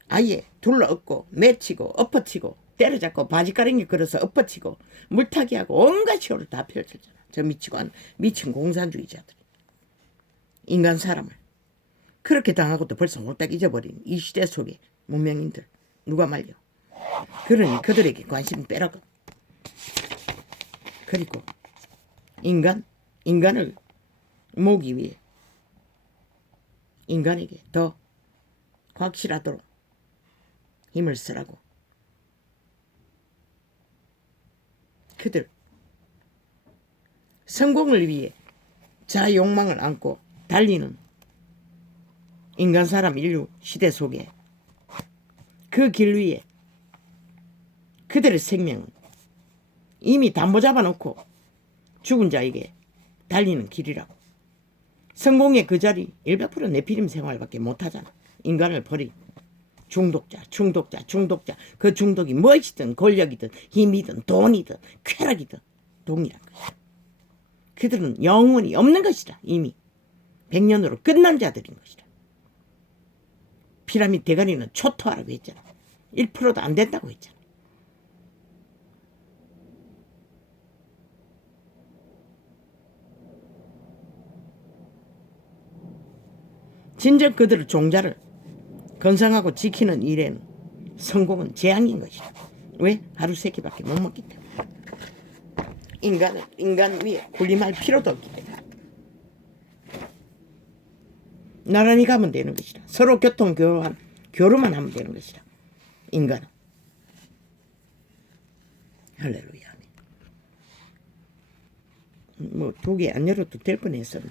아예 둘러엎고 매치고 엎어치고 때려잡고 바지가랑이 걸어서 엎어치고 물타기하고 온갖 시호를 다 펼쳤잖아. 저 미친 공산주의자들이. 인간 사람을 그렇게 당하고도 벌써 홀딱 잊어버린 이 시대 속의 문명인들 누가 말려. 그러니 그들에게 관심 빼라고. 그리고 인간을 모으기 위해 인간에게 더 확실하도록 힘을 쓰라고. 그들 성공을 위해 자아 욕망을 안고 달리는 인간 사람 인류 시대 속에 그 길 위에 그들의 생명은 이미 담보 잡아놓고 죽은 자에게 달리는 길이라고. 성공의 그 자리 100% 내피림 생활밖에 못하잖아. 인간을 버린 중독자. 그 중독이 무엇이든 권력이든 힘이든 돈이든 쾌락이든 동일한 것이다. 그들은 영혼이 없는 것이다. 이미 100년으로 끝난 자들인 것이다. 피라미드 대가리는 초토화라고 했잖아. 1%도 안 된다고 했잖아. 진정 그들의 종자를 건성하고 지키는 일에는 성공은 재앙인 것이다. 왜? 하루 세 끼밖에 못 먹기 때문에. 인간 위에 군림할 필요도 없기 때문에. 나란히 가면 되는 것이다. 서로 교류만 하면 되는 것이다. 인간은. 할렐루야. 뭐 두 개 안 열어도 될 뻔했었네.